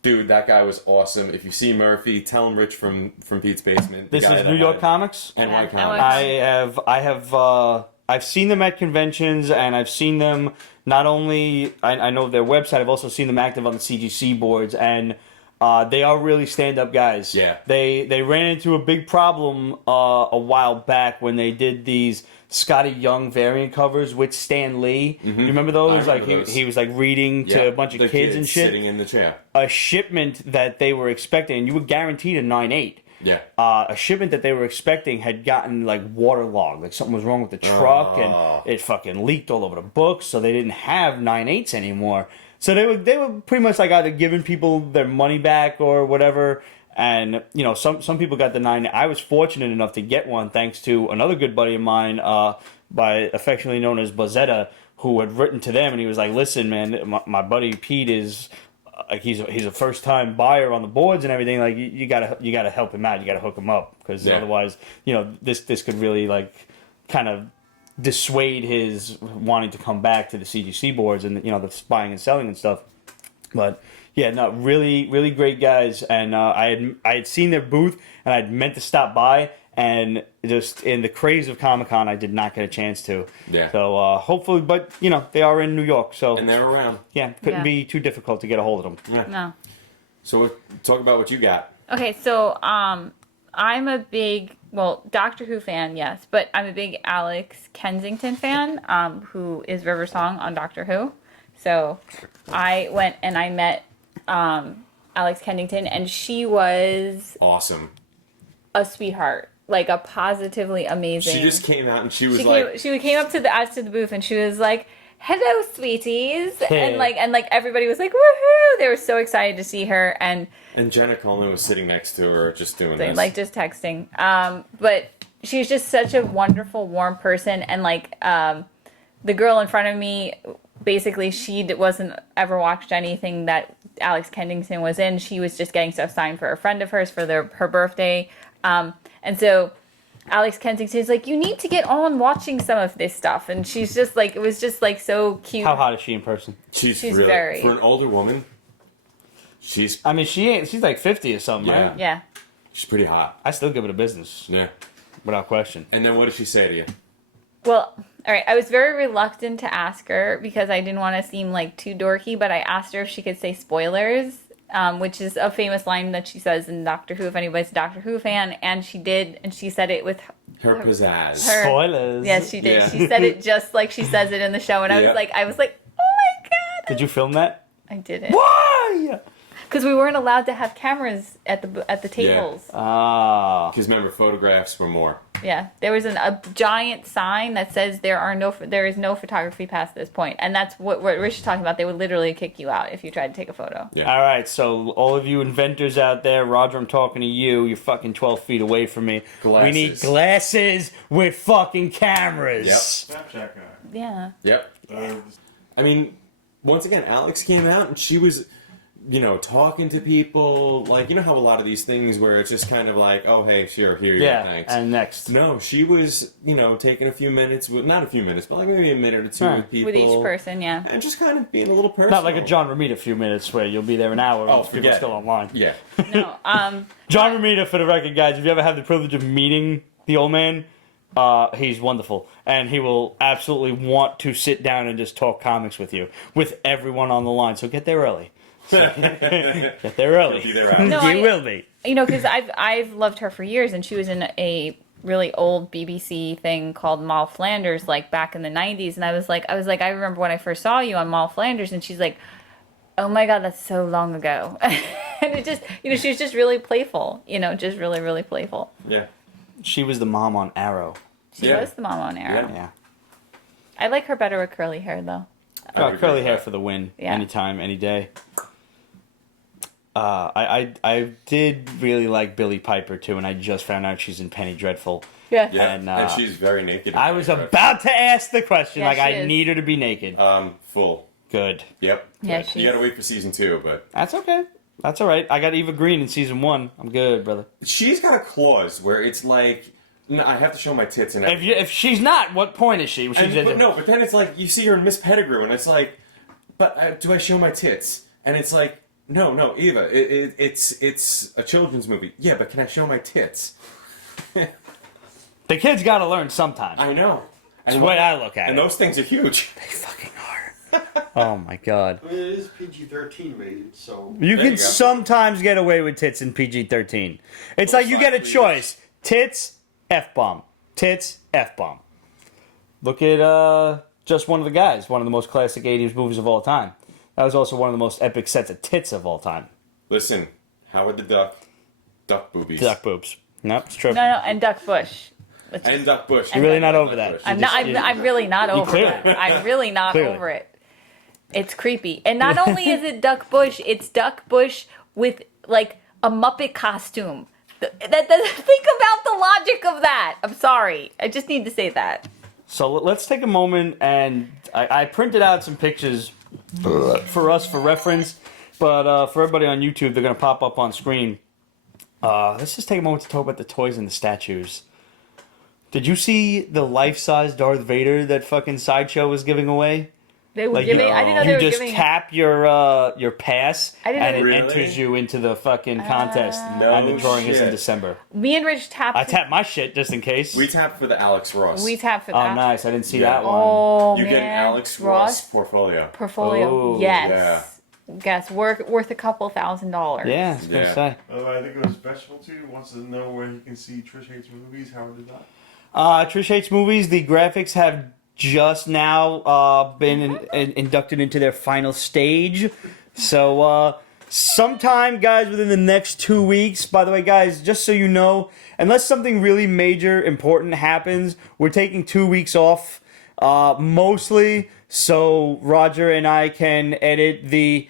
Dude, that guy was awesome. If you see Murphy, tell him Rich from Pete's Basement. This is New York Comics? NY Yeah, Comics. I've seen them at conventions, and I've seen them not only, I know their website, I've also seen them active on the CGC boards, and they are really stand-up guys. Yeah. They ran into a big problem a while back when they did these Scotty Young variant covers with Stan Lee. Mm-hmm. You remember those? I remember those. He was like reading to a bunch of the kids and shit. sitting in the chair. A shipment that they were expecting, and you were guaranteed a 9.8. Yeah. A shipment that they were expecting had gotten like waterlogged, like something was wrong with the truck, and it fucking leaked all over the books, so they didn't have 9.8s anymore. So they were pretty much like either giving people their money back or whatever. And some people got the 9. I was fortunate enough to get one thanks to another good buddy of mine, by affectionately known as Bozetta, who had written to them, and he was like, "Listen, man, my buddy Pete is." Like he's a first time buyer on the boards and everything. Like you gotta help him out. You gotta hook him up because otherwise, this could really like kind of dissuade his wanting to come back to the CGC boards and the buying and selling and stuff. But yeah, no, really really great guys. And I had seen their booth and I'd meant to stop by. And just in the craze of Comic-Con, I did not get a chance to. Yeah. So hopefully, but they are in New York, so And they're around. yeah, couldn't be too difficult to get a hold of them. Yeah. No. So talk about what you got. Okay, so I'm a big Doctor Who fan, yes, but I'm a big Alex Kensington fan, who is River Song on Doctor Who. So I went and I met Alex Kensington, and she was Awesome. a sweetheart, like a positively amazing. She just came out and she was She came up to the booth and she was like, "Hello, sweeties," Hey. and like everybody was like, "Woohoo!" They were so excited to see her, and Jenna Coleman was sitting next to her just doing they this. like just texting. But she's just such a wonderful, warm person, and the girl in front of me, basically, she wasn't ever watched anything that Alex Kensington was in. She was just getting stuff signed for a friend of hers for her birthday. And so Alex Kensington's like, you need to get on watching some of this stuff. And she's just like, it was just like so cute. How hot is she in person? She's She's really, very- for an older woman, She's I mean, she's like 50 or something, Yeah. right? Yeah. she's pretty hot. I still give it a business, Yeah. without question. And then what did she say to you? Well, all right. I was very reluctant to ask her because I didn't want to seem like too dorky, but I asked her if she could say spoilers, which is a famous line that she says in Doctor Who, if anybody's a Doctor Who fan. And she did, and she said it with Her pizzazz. her- Spoilers. Yes, she did. Yeah. She said it just like she says it in the show, and I Yeah. was like, oh my god. Did you film that? I didn't. Why? Because we weren't allowed to have cameras at the tables. Ah. Because remember, photographs were more. Yeah, there was a giant sign that says there is no photography past this point, and that's what Rich is talking about. They would literally kick you out if you tried to take a photo. Yeah. All right, so all of you inventors out there, Roger, I'm talking to you. You're fucking 12 feet away from me. Glasses. We need glasses with fucking cameras. Yep. Snapchat guy. Yeah. Yep. Uh, I mean, once again, Alex came out and she was, talking to people. Like, you know how a lot of these things where it's just kind of like, oh, hey, sure, here you go, Yeah, thanks. and next. No, she was, taking a few minutes, not a few minutes, but like maybe a minute or two Right. with people. With each person, yeah. And just kind of being a little personal. Not like a John Romita few minutes where you'll be there an hour Oh, and people forget still it. online. Yeah. No, John Romita, for the record, guys, if you ever have the privilege of meeting the old man, he's wonderful. And he will absolutely want to sit down and just talk comics with you, with everyone on the line. So get there early. Get there early. Be there after. No, You will be. because I've loved her for years, and she was in a really old BBC thing called Moll Flanders, like back in the 90s, and I was like, I remember when I first saw you on Moll Flanders, and she's like, oh my god, that's so long ago. And it just, she was just really playful, just really, really playful. Yeah. She was the mom on Arrow. She Yeah. was the mom on Arrow. Yeah. I like her better with curly hair, though. Curly hair for the win. Yeah. Anytime, any day. I did really like Billie Piper too, and I just found out she's in Penny Dreadful. Yeah. Yeah. And, And, she's very naked. I was about to ask the question, Yeah, like she I is. need her to be naked. Full. Good. Yep. Yeah, You she's- gotta wait for season 2, but That's okay. That's all right. I got Eva Green in season 1. I'm good, brother. she's got a clause where it's like, no, I have to show my tits and If she's not, what point is she? but then it's like you see her in Miss Pettigrew, and it's like, but do I show my tits? And it's like, no, Eva, it's a children's movie. Yeah, but can I show my tits? The kids got to learn sometime. I know. That's the way I look at And it. those things are huge. They fucking are. Oh my god. I mean, it is PG-13 rated, so You There can you go. sometimes get away with tits in PG-13. It's like you get a choice. Tits, F-bomb. Tits, F-bomb. Look at Just One of the Guys, one of the most classic 80s movies of all time. That was also one of the most epic sets of tits of all time. Listen, Howard the Duck boobies. Duck boobs. Nope, it's true. No, and Duck Bush. And Duck Bush. You're really not over that. Bush. I'm not. I'm really not over clearly- it. I'm really not Clearly. over it. It's creepy, and not only is it Duck Bush, it's Duck Bush with like a Muppet costume. Think about the logic of that. I'm sorry. I just need to say that. So let's take a moment, and I printed out some pictures for us for reference, but for everybody on YouTube, they're going to pop up on screen. Let's just take a moment to talk about the toys and the statues. Did you see the life-size Darth Vader that fucking Sideshow was giving away? They were Like giving. I didn't know they You were just giving. tap your pass, I didn't and know- it Really? enters you into the fucking contest. No And the drawing is in shit. December. Me and Rich tapped. I tapped my shit just in case. We tapped for the Alex Ross. We tapped for Oh, that. nice! I didn't see Yeah. that one. Oh You man. get an Alex Ross portfolio. portfolio. Oh, Yes. Yes. Worth a couple $1,000. Yeah, I was gonna Yeah. say. By the way, I think it was Vegetable 2 wants to know where he can see Trish Hates Movies. Howard did that. Trish Hates Movies. The graphics have just now been inducted into their final stage. So sometime, guys, within the next 2 weeks. By the way, guys, just so you know, unless something really major, important happens, we're taking 2 weeks off, mostly so Roger and I can edit the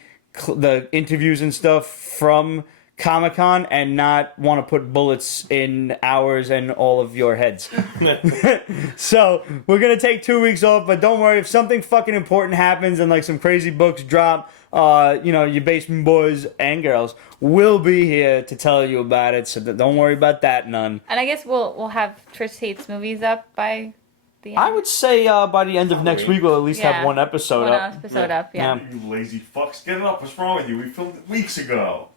interviews and stuff from Comic-Con and not want to put bullets in ours and all of your heads. So we're gonna take 2 weeks off, but don't worry, if something fucking important happens and like some crazy books drop, your basement boys and girls will be here to tell you about it. So don't worry about that none. And I guess we'll have Trish Hates Movies up by the I end? would say by the end of next week we'll at least have one episode one up. episode up, yeah. You lazy fucks, get it up. What's wrong with you? We filmed it weeks ago.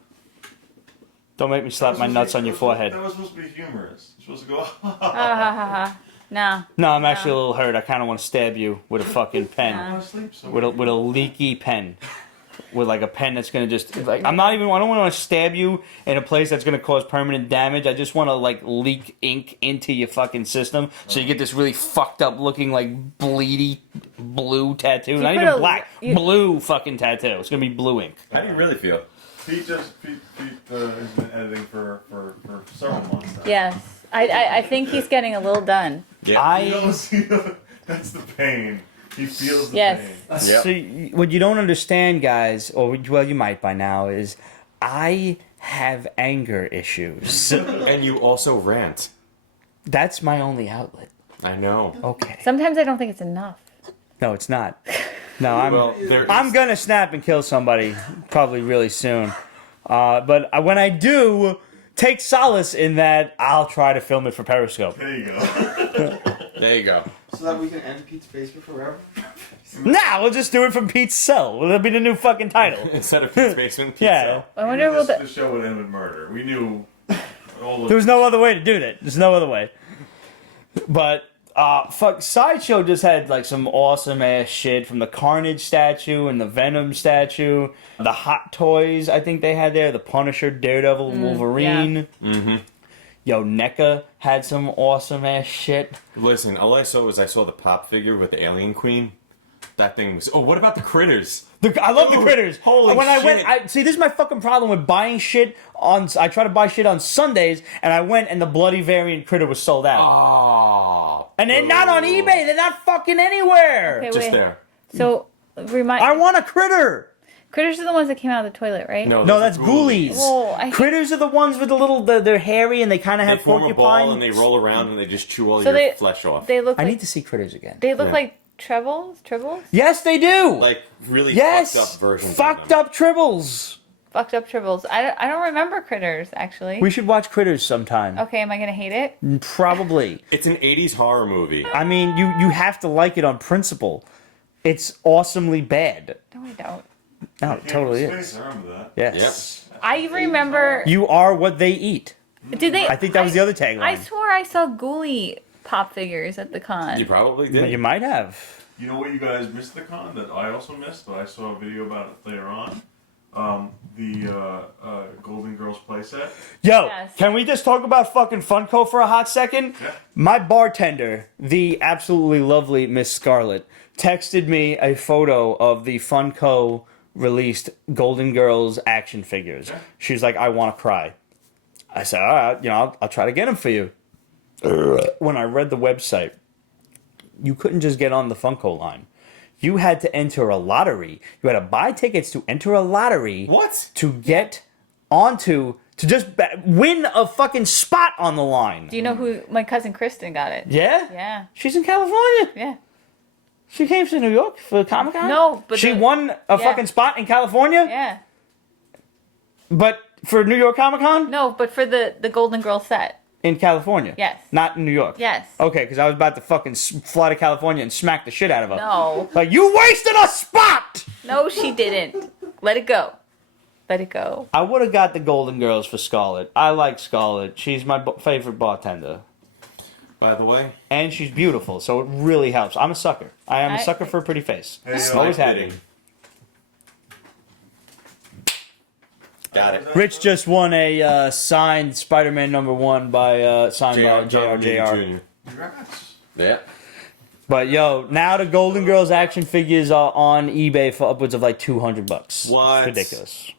Don't make me slap my nuts on your forehead. That was supposed to be humorous. You're supposed to go. No. No, I'm actually a little hurt. I kind of want to stab you with a fucking pen. I want to sleep. So With a leaky pen. With like a pen that's gonna just like I don't want to stab you in a place that's gonna cause permanent damage. I just want to like leak ink into your fucking system so you get this really fucked up looking like bleedy blue tattoo. Not put even a- black, blue fucking tattoo. It's gonna be blue ink. How do you really feel? Pete has been editing for several months now. Yes. I think he's getting a little done. Yeah. You don't see that's the pain. He feels the Yes. pain. Yep. So what you don't understand, guys, or well, you might by now, is I have anger issues. And you also rant. That's my only outlet. I know. Okay. Sometimes I don't think it's enough. No, it's not. No, I'm gonna snap and kill somebody probably really soon. But when I do, take solace in that I'll try to film it for Periscope. There you go. There you go. So that we can end Pete's basement forever? Nah, we'll just do it from Pete's cell. That'll be the new fucking title. Instead of Pete's basement, Pete's Yeah. cell. I wonder will the show would end with murder. We knew all There was no other way to do that. There's no other way. But Sideshow just had like some awesome ass shit from the Carnage statue and the Venom statue, the Hot Toys I think they had there, the Punisher, Daredevil, Wolverine. yeah. Mm-hmm. Yo, NECA had some awesome ass shit. Listen, all I saw the pop figure with the Alien Queen. That thing was... Oh, what about the critters? I love the Dude, critters. holy when I shit. went, see, this is my fucking problem with buying shit on. I try to buy shit on Sundays, and I went and the bloody variant critter was sold out. Oh. And they're not on eBay. They're not fucking anywhere. Okay, Just wait. there. So, I want a critter. Critters are the ones that came out of the toilet, right? No, those that's are ghoulies. Oh, Critters are the ones with the little. They're hairy and they kind of They have form a ball porcupine. and they roll around and they just chew all So your they- flesh off. They look I like need to see critters again. they look Yeah. like tribbles. Yes, they do. Like really yes, fucked up versions. fucked of them. up tribbles. Fucked up tribbles. I don't remember critters actually. We should watch Critters sometime. Okay, am I gonna hate it? Probably. It's an 80s horror movie. I mean, you have to like it on principle. It's awesomely bad. No, I don't. No, it totally is. I remember that. Yes. I remember. You are what they eat. Did they? I think that was the other tagline. I swore I saw Ghoulie pop figures at the con. You probably did. You might have. You know what you guys missed the con that I also missed, but I saw a video about it later on. The Golden Girls playset. Yo, Yes. can we just talk about fucking Funko for a hot second? Yeah. My bartender, the absolutely lovely Miss Scarlett, texted me a photo of the Funko released Golden Girls action figures. Yeah. She was like, I want to cry. I said, all right, I'll try to get them for you. When I read the website, you couldn't just get on the Funko line. You had to enter a lottery. You had to buy tickets to enter a lottery. What? To get onto, to just win a fucking spot on the line. Do you know who my cousin Kristen got it? Yeah? Yeah. She's in California. Yeah. She came to New York for Comic Con? No, but she the- won a yeah. fucking spot in California? Yeah. But for New York Comic Con? No, but for the Golden Girl set. In California? Yes. Not in New York? Yes. Okay, because I was about to fucking fly to California and smack the shit out of her. No. Like, you wasted a spot! No, she didn't. Let it go. Let it go. I would have got the Golden Girls for Scarlett. I like Scarlett. She's my favorite bartender. By the way, And she's beautiful, so it really helps. I'm a sucker. I am a sucker for a pretty face. Hey, Always had bidding. it. Got it. Rich just won a signed Spider-Man #1 by signed by JRJR. Congrats. Yeah. But yo, now the Golden Girls action figures are on eBay for upwards of like $200. What? Ridiculous.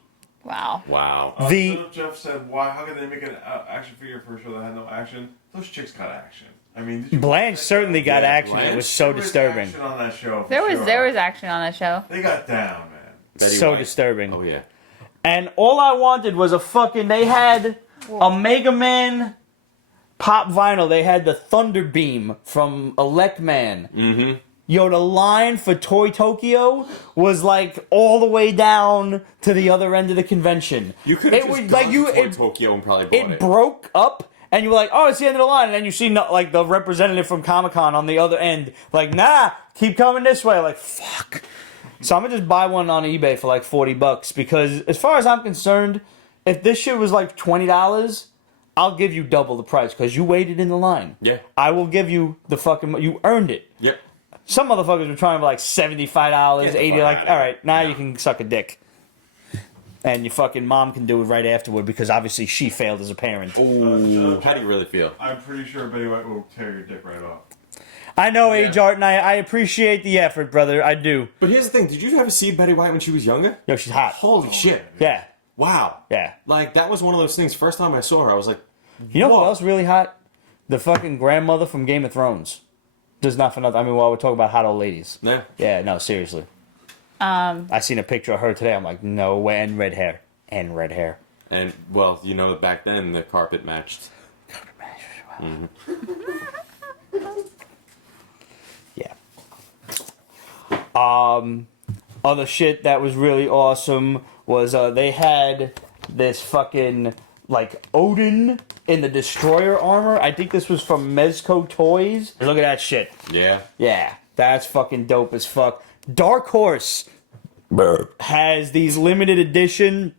Wow. Wow. The- So Jeff said, "Why? How could they make an action figure for a show that had no action? Those chicks got action. I mean, did you Blanche certainly got Yeah, action. It Blanche. was so There was disturbing. action on that show. for There was sure. action on that show. They got down, man. Betty So White. disturbing. Oh yeah. And all I wanted was a fucking. They had a Mega Man pop vinyl. They had the Thunder Beam from Elect Man. Mm-hmm. Yo, the line for Toy Tokyo was like all the way down to the other end of the convention. You could have It just was gone like you. to Toy It, Tokyo and probably bought it it. broke up And you were like, oh, it's the end of the line. And then you see like the representative from Comic-Con on the other end. Like, nah, keep coming this way. Like, fuck. So I'm going to just buy one on eBay for like $40 because as far as I'm concerned, if this shit was like $20, I'll give you double the price because you waited in the line. Yeah. I will give you the fucking... You earned it. Yep. Some motherfuckers were trying for like $75, $80. Like, all right, now you can suck a dick. And your fucking mom can do it right afterward because obviously she failed as a parent. Ooh, how do you really feel? I'm pretty sure Betty White will tear your dick right off. I know, Age Art, and I appreciate the effort, brother. I do. But here's the thing: did you ever see Betty White when she was younger? Yo, she's hot. Holy shit! Yeah. Wow. Yeah. Like that was one of those things. First time I saw her, I was like, You know whoa. who else really hot? The fucking grandmother from Game of Thrones. Does not for nothing. I mean, while we're talking about hot old ladies. Nah. Yeah, no, seriously. I seen a picture of her today. I'm like, no way. And red hair. And red hair. And well, you know, back then the carpet matched. Yeah. Other shit that was really awesome was they had this fucking like Odin in the Destroyer armor. I think this was from Mezco Toys. Look at that shit. Yeah. Yeah, that's fucking dope as fuck. Dark Horse has these limited edition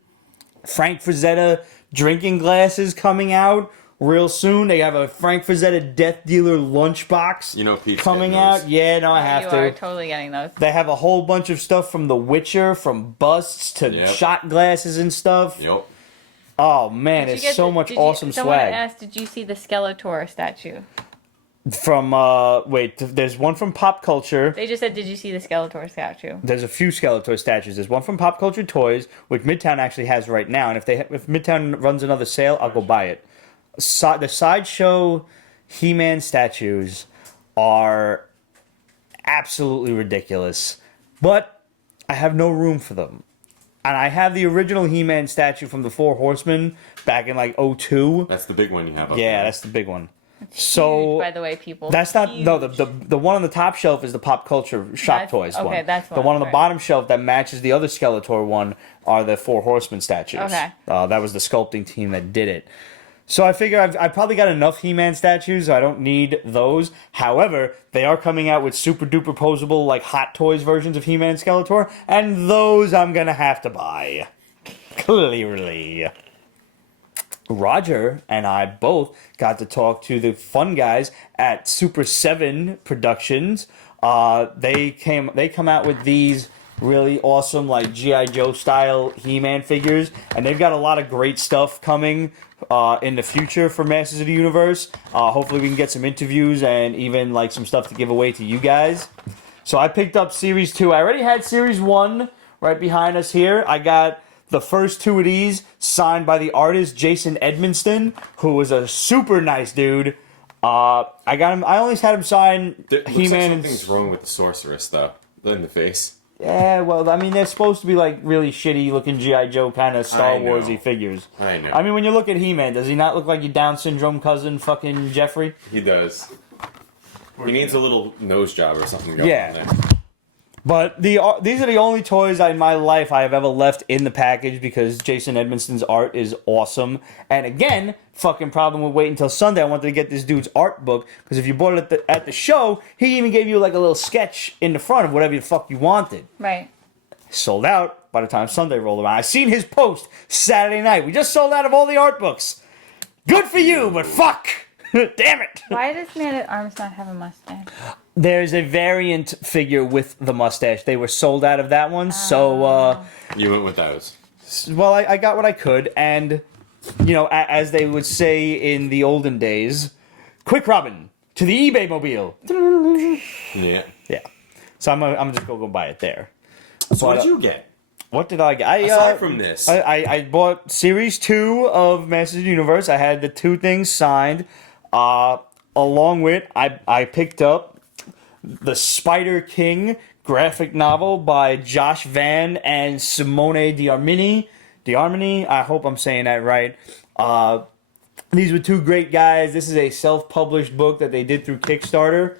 Frank Frazetta drinking glasses coming out real soon. They have a Frank Frazetta Death Dealer lunchbox You know Pete's coming getting those. out. Yeah, no, I have You to. are totally getting those. They have a whole bunch of stuff from The Witcher, from busts to Yep. shot glasses and stuff. Yep. Oh man, Did you it's get so the- much did you- awesome Someone swag. asked, did you see the Skeletor statue? From there's one from Pop Culture. They just said, did you see the Skeletor statue? There's a few Skeletor statues. There's one from Pop Culture Toys, which Midtown actually has right now. And if Midtown runs another sale, I'll go buy it. The Sideshow He-Man statues are absolutely ridiculous, but I have no room for them. And I have the original He-Man statue from the Four Horsemen back in like 02. That's the big one you have up Yeah, there. that's the big one. Huge, by the way, people. That's not Huge. no the one on the top shelf is the Pop Culture Shop That's- Toys okay, one. that's the one, one on the right. bottom shelf that matches the other Skeletor one are the Four Horsemen statues. Okay. That was the sculpting team that did it. So I figure I've probably got enough He-Man statues. So I don't need those. However, they are coming out with super duper posable like Hot Toys versions of He-Man and Skeletor, and those I'm gonna have to buy. Clearly. Roger and I both got to talk to the fun guys at Super 7 Productions. They come out with these really awesome like G.I. Joe style He-Man figures, and they've got a lot of great stuff coming in the future for Masters of the Universe. Hopefully we can get some interviews and even like some stuff to give away to you guys. So I picked up Series 2. I already had Series 1 right behind us here. I got the first two of these signed by the artist Jason Edmonston, who was a super nice dude. I got him. I only had him sign Looks like He-Man. something's wrong with the sorceress, though. In the face. Yeah, well, I mean, they're supposed to be like really shitty looking G.I. Joe kind of Star I know. Warsy figures. I know. I mean, when you look at He-Man, does he not look like your Down syndrome cousin, fucking Jeffrey? He does. He needs a little nose job or something going Yeah. on there. But these are the only toys in my life I have ever left in the package because Jason Edmonston's art is awesome. And again, fucking problem with waiting until Sunday. I wanted to get this dude's art book because if you bought it at the show, he even gave you like a little sketch in the front of whatever the fuck you wanted. Right. Sold out by the time Sunday rolled around. I seen his post Saturday night. We just sold out of all the art books. Good for you, but fuck. Damn it. Why does Man at Arms not have a mustache? There's a variant figure with the mustache. They were sold out of that one, so You went with those. well, I got what I could, and you know, as they would say in the olden days, quick Robin to the eBay mobile. Yeah. Yeah, so I'm just gonna go buy it there. So what But, did you get? What did I get? Aside from this. I bought Series 2 of Masters of the Universe. I had the two things signed. Along with, I picked up the Spider King graphic novel by Josh Van and Simone D'Armini. I hope I'm saying that right. These were two great guys. This is a self-published book that they did through Kickstarter.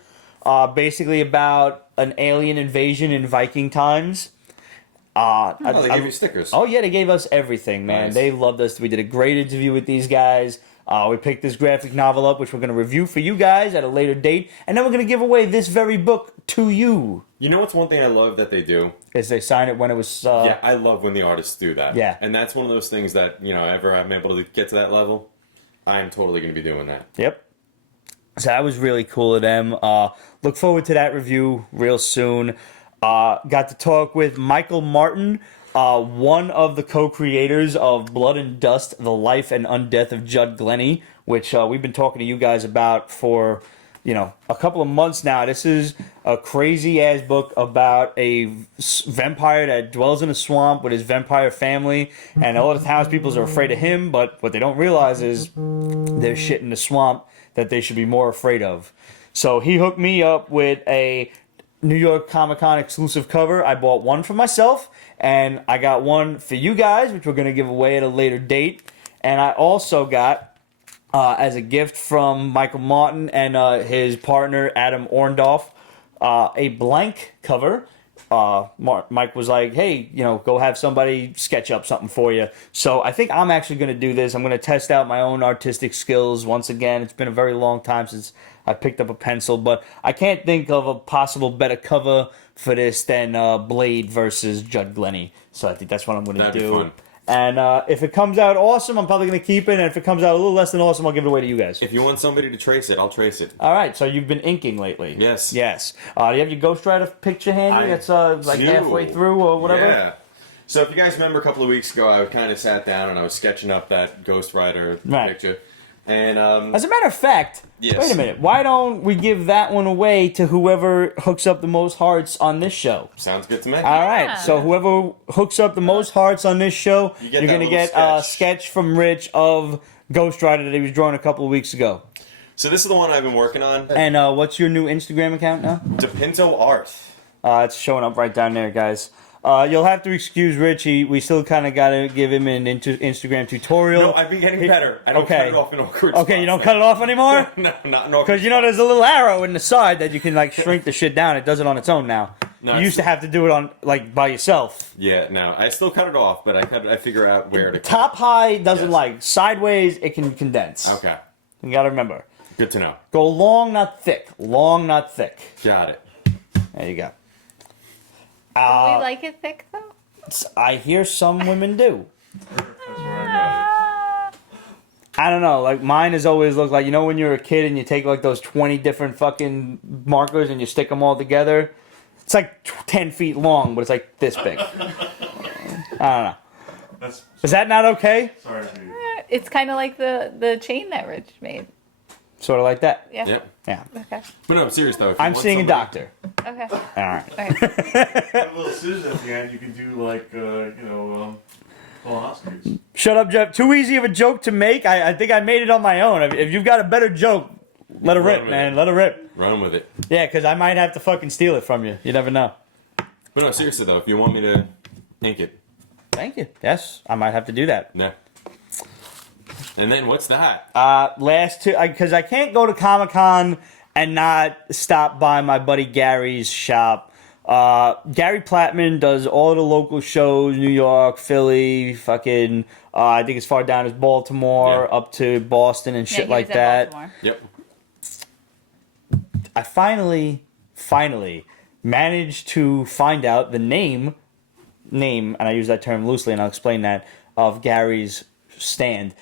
Basically about an alien invasion in Viking times. They gave you stickers. Oh yeah, they gave us everything, man. Nice. They loved us. We did a great interview with these guys. We picked this graphic novel up, which we're going to review for you guys at a later date, and then we're going to give away this very book to you. You know what's one thing I love that they do? Is they sign it when it was... Yeah, I love when the artists do that. Yeah. And that's one of those things that, ever I'm able to get to that level, I'm totally going to be doing that. Yep. So that was really cool of them. Look forward to that review real soon. Got to talk with Michael Martin, one of the co-creators of Blood and Dust, The Life and Undeath of Judd Glenny, which we've been talking to you guys about for, a couple of months now. This is a crazy-ass book about a vampire that dwells in a swamp with his vampire family, and all the townspeople are afraid of him, but what they don't realize is there's shit in the swamp that they should be more afraid of. So he hooked me up with a New York Comic-Con exclusive cover. I bought one for myself, and I got one for you guys, which we're going to give away at a later date. And I also got, as a gift from Michael Martin and his partner, Adam Orndorff, a blank cover. Mike was like, hey, go have somebody sketch up something for you. So I think I'm actually going to do this. I'm going to test out my own artistic skills once again. It's been a very long time since I picked up a pencil, but I can't think of a possible better cover for this than Blade versus Judd Glenny. So I think that's what I'm going to That'd be do. fun. And if it comes out awesome, I'm probably going to keep it. And if it comes out a little less than awesome, I'll give it away to you guys. If you want somebody to trace it, I'll trace it. All right, so you've been inking lately. Yes. Yes. Do you have your Ghost Rider picture handy? It's like do. halfway through or whatever? Yeah. So if you guys remember a couple of weeks ago, I kind of sat down and I was sketching up that Ghost Rider picture. And as a matter of fact, yes. Wait a minute. Why don't we give that one away to whoever hooks up the most hearts on this show? Sounds good to me. All right. So whoever hooks up the most hearts on this show, you're going to get a sketch from Rich of Ghost Rider that he was drawing a couple of weeks ago. So this is the one I've been working on. And what's your new Instagram account now? DePinto Art. It's showing up right down there, guys. You'll have to excuse Richie. We still kind of got to give him an Instagram tutorial. No, I've been getting better. I don't cut it off in awkward spots. Okay, you don't cut it off anymore? No, not in awkward Because there's a little arrow in the side that you can shrink the shit down. It does it on its own now. No, you used to have to do it on by yourself. Yeah, no, I still cut it off, but I figure out where to cut Top high doesn't Yes. sideways. It can condense. Okay, You got to remember. good to know. Go long, not thick. Long, not thick. Got it. There you go. Do we like it thick though? I hear some women do. That's where I got I don't know. Mine has always looked like, when you're a kid and you take those 20 different fucking markers and you stick them all together. It's 10 feet long, but it's this big. I don't know. That's Is that not okay? sorry for you. It's kind of like the chain that Rich made. Sort of like that. Yeah. Yep. Yeah. Okay. But no, I'm serious though. If you I'm want seeing a somebody- doctor. Okay. All right. All right. Got little scissors at the end. You can do colonoscopies. Shut up, Jeff. Too easy of a joke to make. I think I made it on my own. If you've got a better joke, let it Run rip, with man. it. Let it rip. Run with it. Yeah, because I might have to fucking steal it from you. You never know. But no, seriously though, if you want me to ink it, Thank you. Yes, I might have to do that. no. And then what's that? Last two, because I can't go to Comic-Con and not stop by my buddy Gary's shop. Gary Plattman does all the local shows, New York, Philly, fucking, I think as far down as Baltimore, Yeah. up to Boston and shit he like was at that. Baltimore. Yep. I finally managed to find out the name, and I use that term loosely, and I'll explain that, of Gary's stand.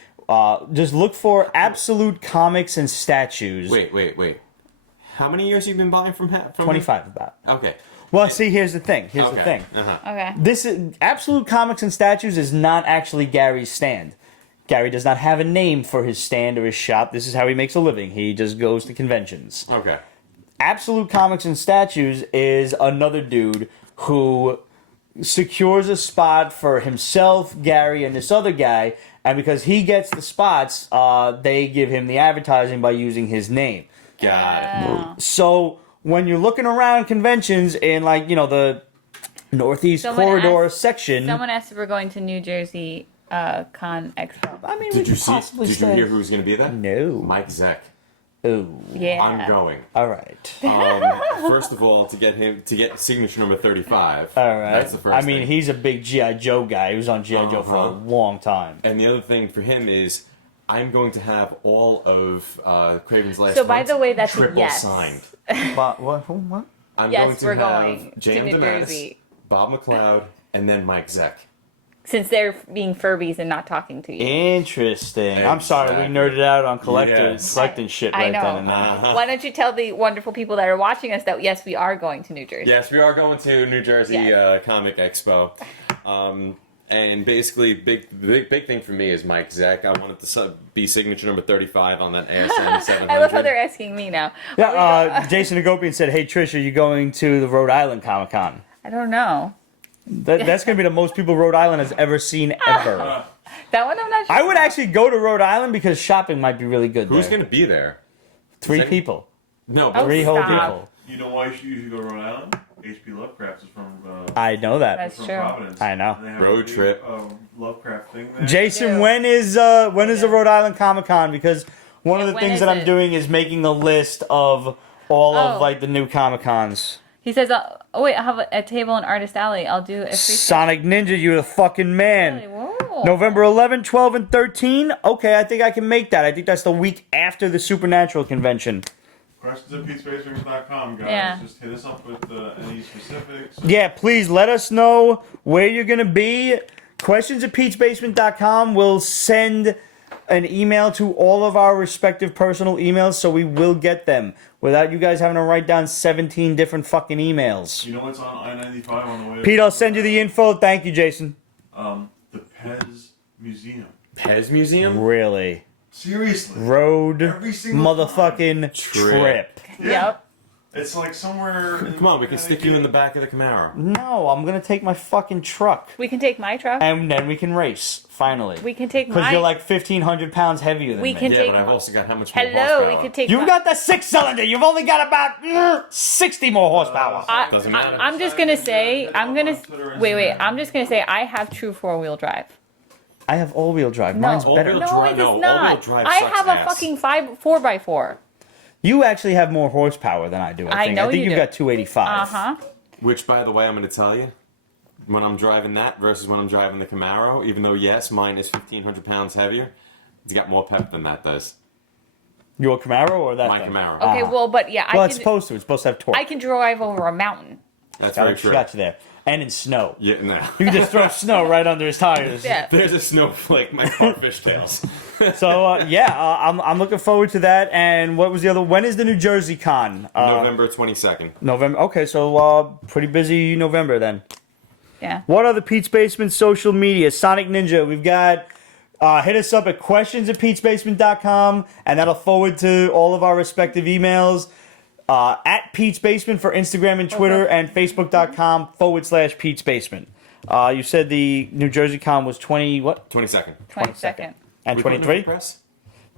Just look for Absolute Comics and Statues. Wait. How many years have you been buying from 25 about. Okay. Well, see, here's the thing. Uh-huh. Okay. This is Absolute Comics and Statues is not actually Gary's stand. Gary does not have a name for his stand or his shop. This is how he makes a living. He just goes to conventions. Okay. Absolute Comics and Statues is another dude who secures a spot for himself, Gary, and this other guy, and because he gets the spots, they give him the advertising by using his name. Got it. So when you're looking around conventions in the Northeast Someone Corridor asked- section, Someone asked if we're going to New Jersey Con Expo. I mean, Did we you could see? possibly Did you say- hear who's going to be there? No. Mike Zeck. Ooh. Yeah. I'm going. All right. First of all, to get signature number 35. All right. That's the first. I mean, thing. he's a big G.I. Joe guy. He was on G.I. Joe for a Uh-huh. long time. And the other thing for him is, I'm going to have all of Craven's Last So, by Rites the way, that's a triple yes. signed. What? I'm Yes, going to we're have going to J.M. New DeMatteis, Jersey. Bob McLeod, and then Mike Zeck. Since they're being Furbies and not talking to you. Interesting. I'm sorry, we Exactly. nerded out on Yes. collecting shit I right know. then and there. Why don't you tell the wonderful people that are watching us that yes, we are going to New Jersey. Yes, we are going to New Jersey Yes. Comic Expo. And basically, big thing for me is Mike Zeck. I wanted to be signature number 35 on that ASM 700. I love how they're asking me now. Yeah, Jason Agopian said, "Hey Trish, are you going to the Rhode Island Comic Con?" I don't know. That's going to be the most people Rhode Island has ever seen ever. That one I'm not sure. I would actually go to Rhode Island because shopping might be really good Who's there. going to be there? 3 Is that- people. No, Oh, but 3 whole stop. people. You know why you should go to Rhode Island? H.P. Lovecraft is from I know that. That's from true. Providence. I know. And they have Road a big, trip. Lovecraft thing there. Jason, do. when is the Rhode Island Comic Con? Because one of Yeah, the when things is that I'm it? doing is making a list of all of Oh. like the new Comic Cons. He says, oh wait, I have a table in Artist Alley. I'll do a free Sonic Ninja, you're the fucking man. Whoa. November 11, 12, and 13. Okay, I think I can make that. I think that's the week after the Supernatural convention. Questions at PeteSpaceRings.com, guys. Yeah. Just hit us up with any specifics. Yeah, please let us know where you're going to be. Questions at Pete'sBasement.com. We'll send an email to all of our respective personal emails, so we will get them without you guys having to write down 17 different fucking emails. You know what's on I-95 on the way? Pete, I'll send you the info. Thank you, Jason. The Pez Museum. Pez Museum? Really? Seriously. Road Every single motherfucking trip. Yep. It's like somewhere. Come on, we can stick you in the back of the Camaro. No, I'm going to take my fucking truck. We can take my truck. And then we can race, finally. We can take Because my. you're like 1,500 pounds heavier than We me. can Yeah, take. but I've also got how much more Hello, horsepower? we could take. You my- got the 6-cylinder. You've only got about 60 more horsepower. Doesn't matter. I'm just gonna say. I'm just gonna say I have true 4-wheel drive. I have all-wheel drive. No. Mine's better. All-wheel No, drive- it no, is all-wheel not. drive I sucks have a ass. fucking 4x4. You actually have more horsepower than I do. I think. know I think you you've do. got 285. Which, by the way, I'm going to tell you, when I'm driving that versus when I'm driving the Camaro, even though, yes, mine is 1,500 pounds heavier, it's got more pep than that does. Your Camaro or that My thing? Camaro. Okay, well, but yeah, Well, I it's can. supposed to. It's supposed to have torque. I can drive over a mountain. That's very Got true. you there. And in snow. Yeah, no. You can just throw snow right under his tires. Yeah. There's a snowflake. My car fishtails. So, I'm looking forward to that. And what was the other? When is the New Jersey Con? November 22nd. November. Okay, so pretty busy November then. Yeah. What are the Pete's Basement social media? Sonic Ninja. We've got. Hit us up at questions@Pete'sBasement.com, and that'll forward to all of our respective emails. At Pete's Basement for Instagram and Twitter, and Facebook.com/Pete's Basement. You said the New Jersey Con was 20 what? 22nd. 22nd. And We putting in 23? for press?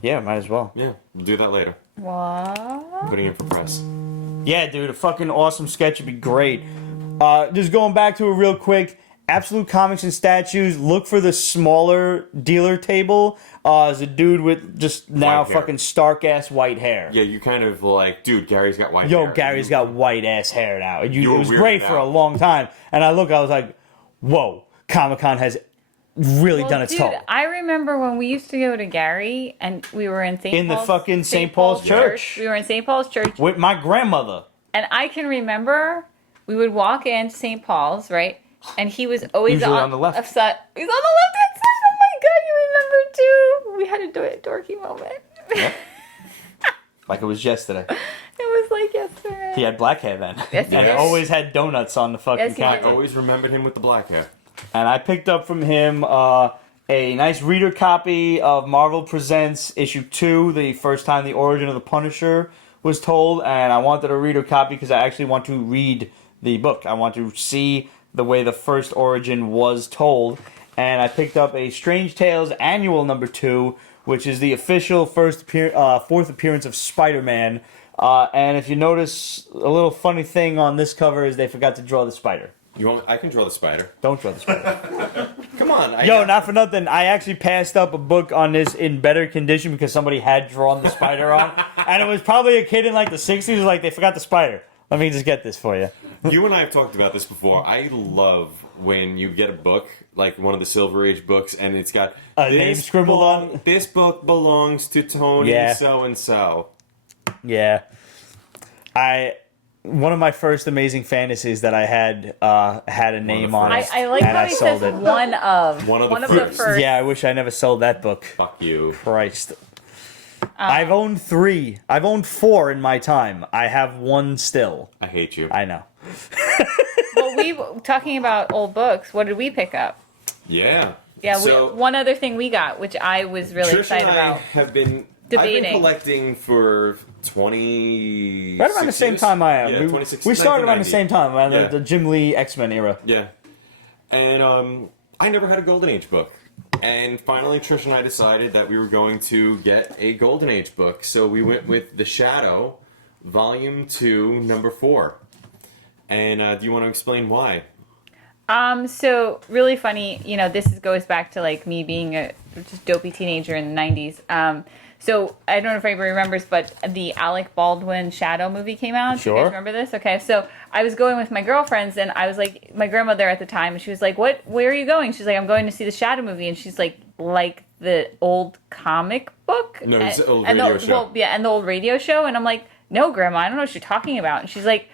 Yeah, might as well. Yeah, we'll do that later. What? Putting in for press. Yeah, dude, a fucking awesome sketch would be great. Just going back to it real quick. Absolute Comics and Statues. Look for the smaller dealer table. As a dude with just now White hair. fucking stark ass white hair. Yeah, you kind of like, dude, Gary's got white hair. Yo, Gary's got white ass hair now. It You were was weirded great for a out. long time. And I was like, whoa, Comic Con has really done its dude, toll. I remember when we used to go to Gary and we were in St. In the Paul's, fucking St. Paul's Church. We were in St. Paul's Church, With my grandmother. and I can remember we would walk into St. Paul's, right? And he was always Usually on the left. He's on the left hand side. Oh my god, you remember too? We had a dorky moment. Yep. Like it was yesterday. It was like yesterday. He had black hair then. Yes, he and did. always had donuts on the fucking Yes, he I counter. did. always remembered him with the black hair. And I picked up from him a nice reader copy of Marvel Presents Issue 2, the first time the origin of the Punisher was told. And I wanted a reader copy because I actually want to read the book. I want to see the way the first origin was told. And I picked up a Strange Tales Annual number 2, which is the official fourth appearance of Spider-Man. And if you notice, a little funny thing on this cover is they forgot to draw the spider. You want? I can draw the spider. Don't draw the spider. Come on. Yo, not for nothing. I actually passed up a book on this in better condition because somebody had drawn the spider on. And it was probably a kid in like the 60s who was like, they forgot the spider. Let me just get this for you. You and I have talked about this before. I love when you get a book, like one of the Silver Age books, and it's got A name scribbled on. This book belongs to Tony Yeah. so and so. Yeah. One of my first Amazing Fantasies that I had had a name on it. I like and how I he sold says it. one of. One of the the first. first. Yeah, I wish I never sold that book. Fuck you. Christ. I've owned 3. I've owned 4 in my time. I have 1 still. I hate you. I know. Well, talking about old books, what did we pick up? Yeah. Yeah, So, one other thing we got, which I was really Trish excited and I about. have been Debating. I've been collecting for 20. Right around the same time I am. Yeah, we 2016, started around the same time, around Yeah. the Jim Lee X-Men era. Yeah. And I never had a Golden Age book. And finally, Trish and I decided that we were going to get a Golden Age book. So we went with The Shadow, Volume 2, Number 4. And do you want to explain why? So really funny, this goes back to like me being a just dopey teenager in the 90s. So I don't know if anybody remembers, but the Alec Baldwin Shadow movie came out. Sure. Do you guys remember this? Okay, so I was going with my girlfriends, and I was like, my grandmother at the time, and she was like, where are you going? She's like, I'm going to see the Shadow movie, and she's like the old comic book? No, it's the old and radio show. Well, yeah, and the old radio show, and I'm like, no, Grandma, I don't know what you're talking about. And she's like,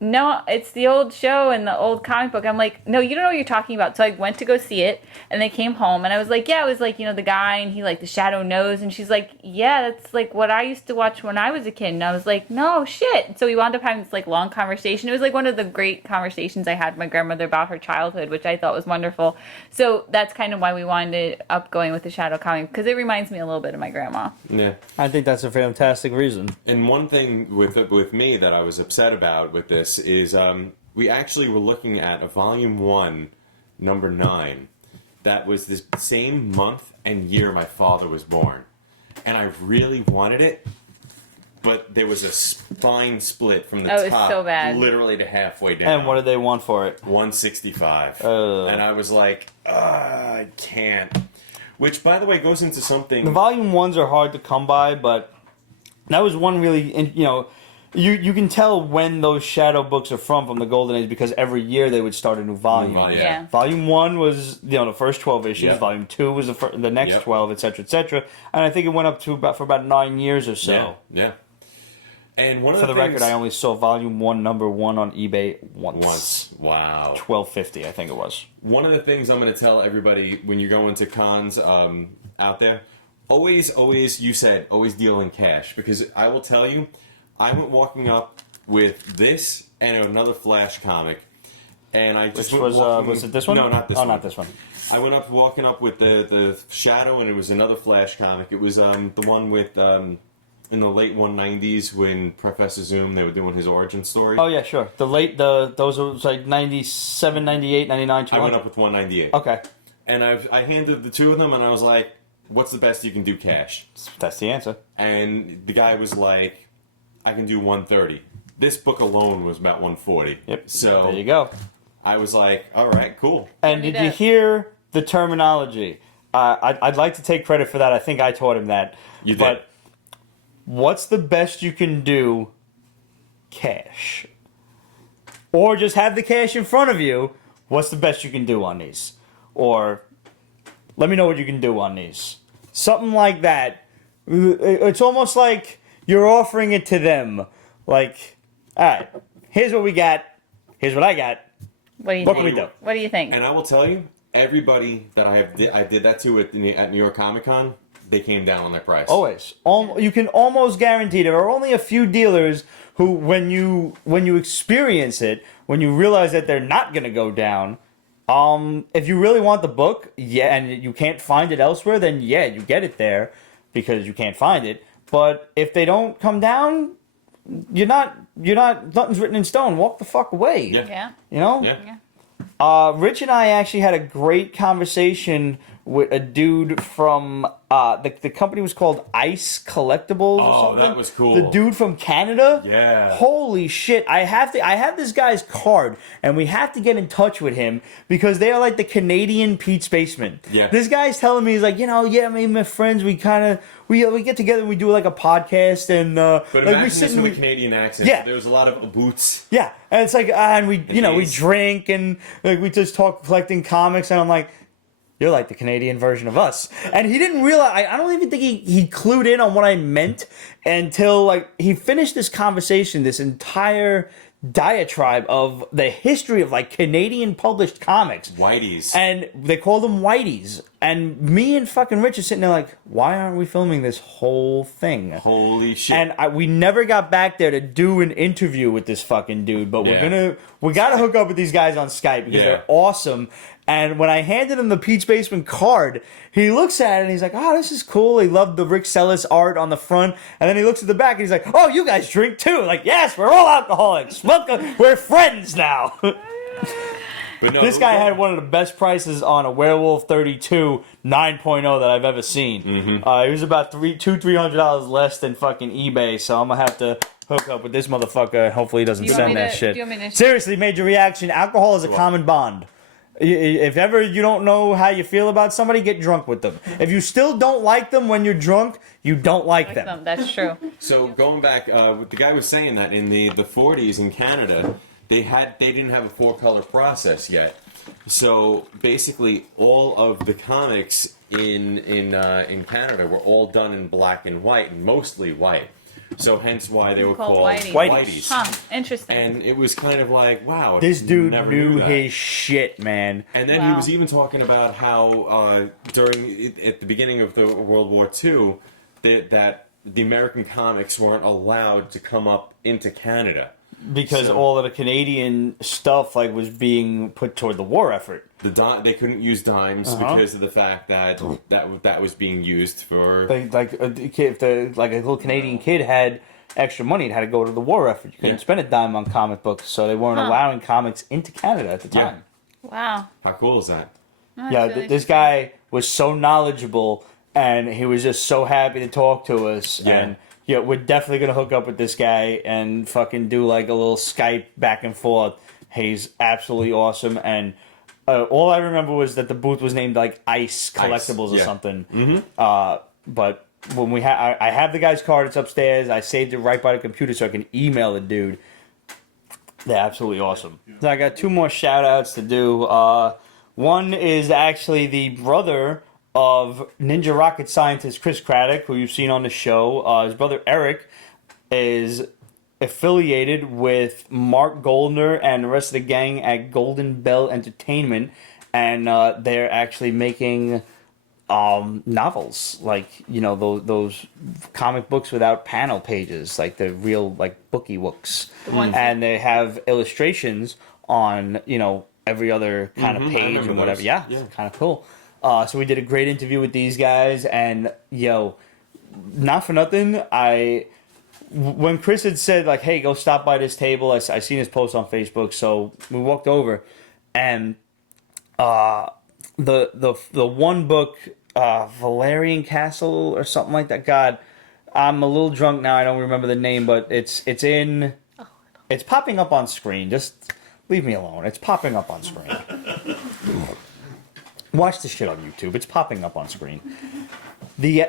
no, it's the old show and the old comic book. I'm like, no, you don't know what you're talking about. So I went to go see it, and I came home, and I was like, yeah, it was like, the guy, and he like the shadow knows, and she's like, yeah, that's like what I used to watch when I was a kid. And I was like, no, shit. So we wound up having this like long conversation. It was like one of the great conversations I had with my grandmother about her childhood, which I thought was wonderful. So that's kind of why we wound up going with the Shadow comic, because it reminds me a little bit of my grandma. Yeah. I think that's a fantastic reason. And one thing with me that I was upset about with this is we actually were looking at a Volume 1, Number 9, that was the same month and year my father was born. And I really wanted it, but there was a spine split from the Oh, it was top so bad. literally to halfway down. And what did they want for it? 165. Oh. And I was like, I can't. Which, by the way, goes into something... The volume 1s are hard to come by, but that was one really, you can tell when those Shadow books are from the Golden Age, because every year they would start a new volume. Yeah. Volume 1 was, the first 12 issues. Yeah. Volume 2 was the next Yep. 12, etc., etc. And I think it went up to for about 9 years or so. Yeah. And one of For the things... record, I only saw Volume 1, Number 1 on eBay once. Wow. $12.50, I think it was. One of the things I'm going to tell everybody when you go into cons out there, always deal in cash. Because I will tell you, I went walking up with this and another Flash comic, and I just Which went was, walking... was it this one? No, not this one. Oh, not this one. I went up walking up with the Shadow, and it was another Flash comic. It was the one with in the late 190s when Professor Zoom, they were doing his origin story. Oh, yeah, sure. Those were like 97, 98, 99, 200. I went up with 198. Okay. And I handed the two of them, and I was like, what's the best you can do cash? That's the answer. And the guy was like, I can do 130. This book alone was about 140. Yep. So there you go. I was like, all right, cool. And did you hear the terminology? I'd like to take credit for that. I think I taught him that. You did. But what's the best you can do cash? Or just have the cash in front of you. What's the best you can do on these? Or let me know what you can do on these. Something like that. It's almost like you're offering it to them. Like, all right, here's what we got. Here's what I got. What do you What think? can we do? What do you think? And I will tell you, everybody that I did that to at New York Comic Con, they came down on their price. Always. You can almost guarantee there are only a few dealers who, when you experience it, when you realize that they're not going to go down, if you really want the book, yeah, and you can't find it elsewhere, then yeah, you get it there because you can't find it. But if they don't come down, nothing's written in stone. Walk the fuck away. Yeah. Yeah. You know? Yeah. Rich and I actually had a great conversation with a dude from the company was called Ice Collectibles or Oh, something. that was cool. The dude from Canada. Yeah. Holy shit! I have this guy's card, and we have to get in touch with him because they are like the Canadian Pete Spaceman. Yeah. This guy's telling me, he's like, me and my friends, we get together and we do like a podcast, and But like imagine we this sit and with we, a Canadian accent. Yeah. There was a lot of boots. yeah, and it's like, and we, we Jeez. drink and like we just talk collecting comics, and I'm like, you're like the Canadian version of us. And he didn't realize, I don't even think he clued in on what I meant until like he finished this conversation, this entire diatribe of the history of like Canadian published comics. Whiteys. And they called them Whiteys. And me and fucking Rich are sitting there like, why aren't we filming this whole thing? Holy shit. And we never got back there to do an interview with this fucking dude, but Yeah. we gotta hook up with these guys on Skype because Yeah. they're awesome. And when I handed him the Peach Basement card, he looks at it and he's like, oh, this is cool. He loved the Rick Sellis art on the front. And then he looks at the back and he's like, oh, you guys drink too. Like, yes, we're all alcoholics. Welcome. We're friends now. But no, This guy had one of the best prices on a Werewolf 32 9.0 that I've ever seen. Mm-hmm. It was about $300 less than fucking eBay, so I'm gonna have to hook up with this motherfucker. Hopefully he doesn't Do you want send me that to- shit. do you want me to- Seriously, major reaction. Alcohol is a common bond. If ever you don't know how you feel about somebody, get drunk with them. If you still don't like them when you're drunk, you don't like them. That's true. So going back, the guy was saying that in the 40s in Canada, they didn't have a 4-color process yet. So basically, all of the comics in Canada were all done in black and white, and mostly white. So hence why they were called Whiteys. Huh, interesting. And it was kind of like, wow, This dude never knew that. his shit, man. And then he Wow. was even talking about how at the beginning of the World War II, that the American comics weren't allowed to come up into Canada. Because So- all of the Canadian stuff like was being put toward the war effort. They couldn't use dimes because of the fact that that was being used for. Like if a little Canadian kid had extra money, it had to go to the war effort. You couldn't Yeah. spend a dime on comic books, so they weren't allowing comics into Canada at the Yeah. time. Wow. How cool is that? That's Yeah, really this guy was so knowledgeable, and he was just so happy to talk to us. Yeah. And yeah, we're definitely gonna hook up with this guy and fucking do like a little Skype back and forth. He's absolutely awesome, and all I remember was that the booth was named like Ice Collectibles or yeah. something. But when I have the guy's card, it's upstairs. I saved it right by the computer so I can email the dude. They're absolutely awesome. So I got 2 more shout outs to do. One is actually the brother of Ninja Rocket Scientist Chris Craddock, who you've seen on the show. His brother Eric is affiliated with Mark Goldner and the rest of the gang at Golden Bell Entertainment, and they're actually making novels, like those comic books without panel pages, like the real like bookie books, and they have illustrations on every other kind of I page remember and whatever. those. Yeah, Yeah. it's kind of cool. So we did a great interview with these guys, and not for nothing, when Chris had said like, "Hey, go stop by this table," I seen his post on Facebook, so we walked over, and the one book, Valerian Castle or something like that. God, I'm a little drunk now. I don't remember the name, but it's popping up on screen. Just leave me alone. It's popping up on screen. Watch the shit on YouTube. It's popping up on screen. The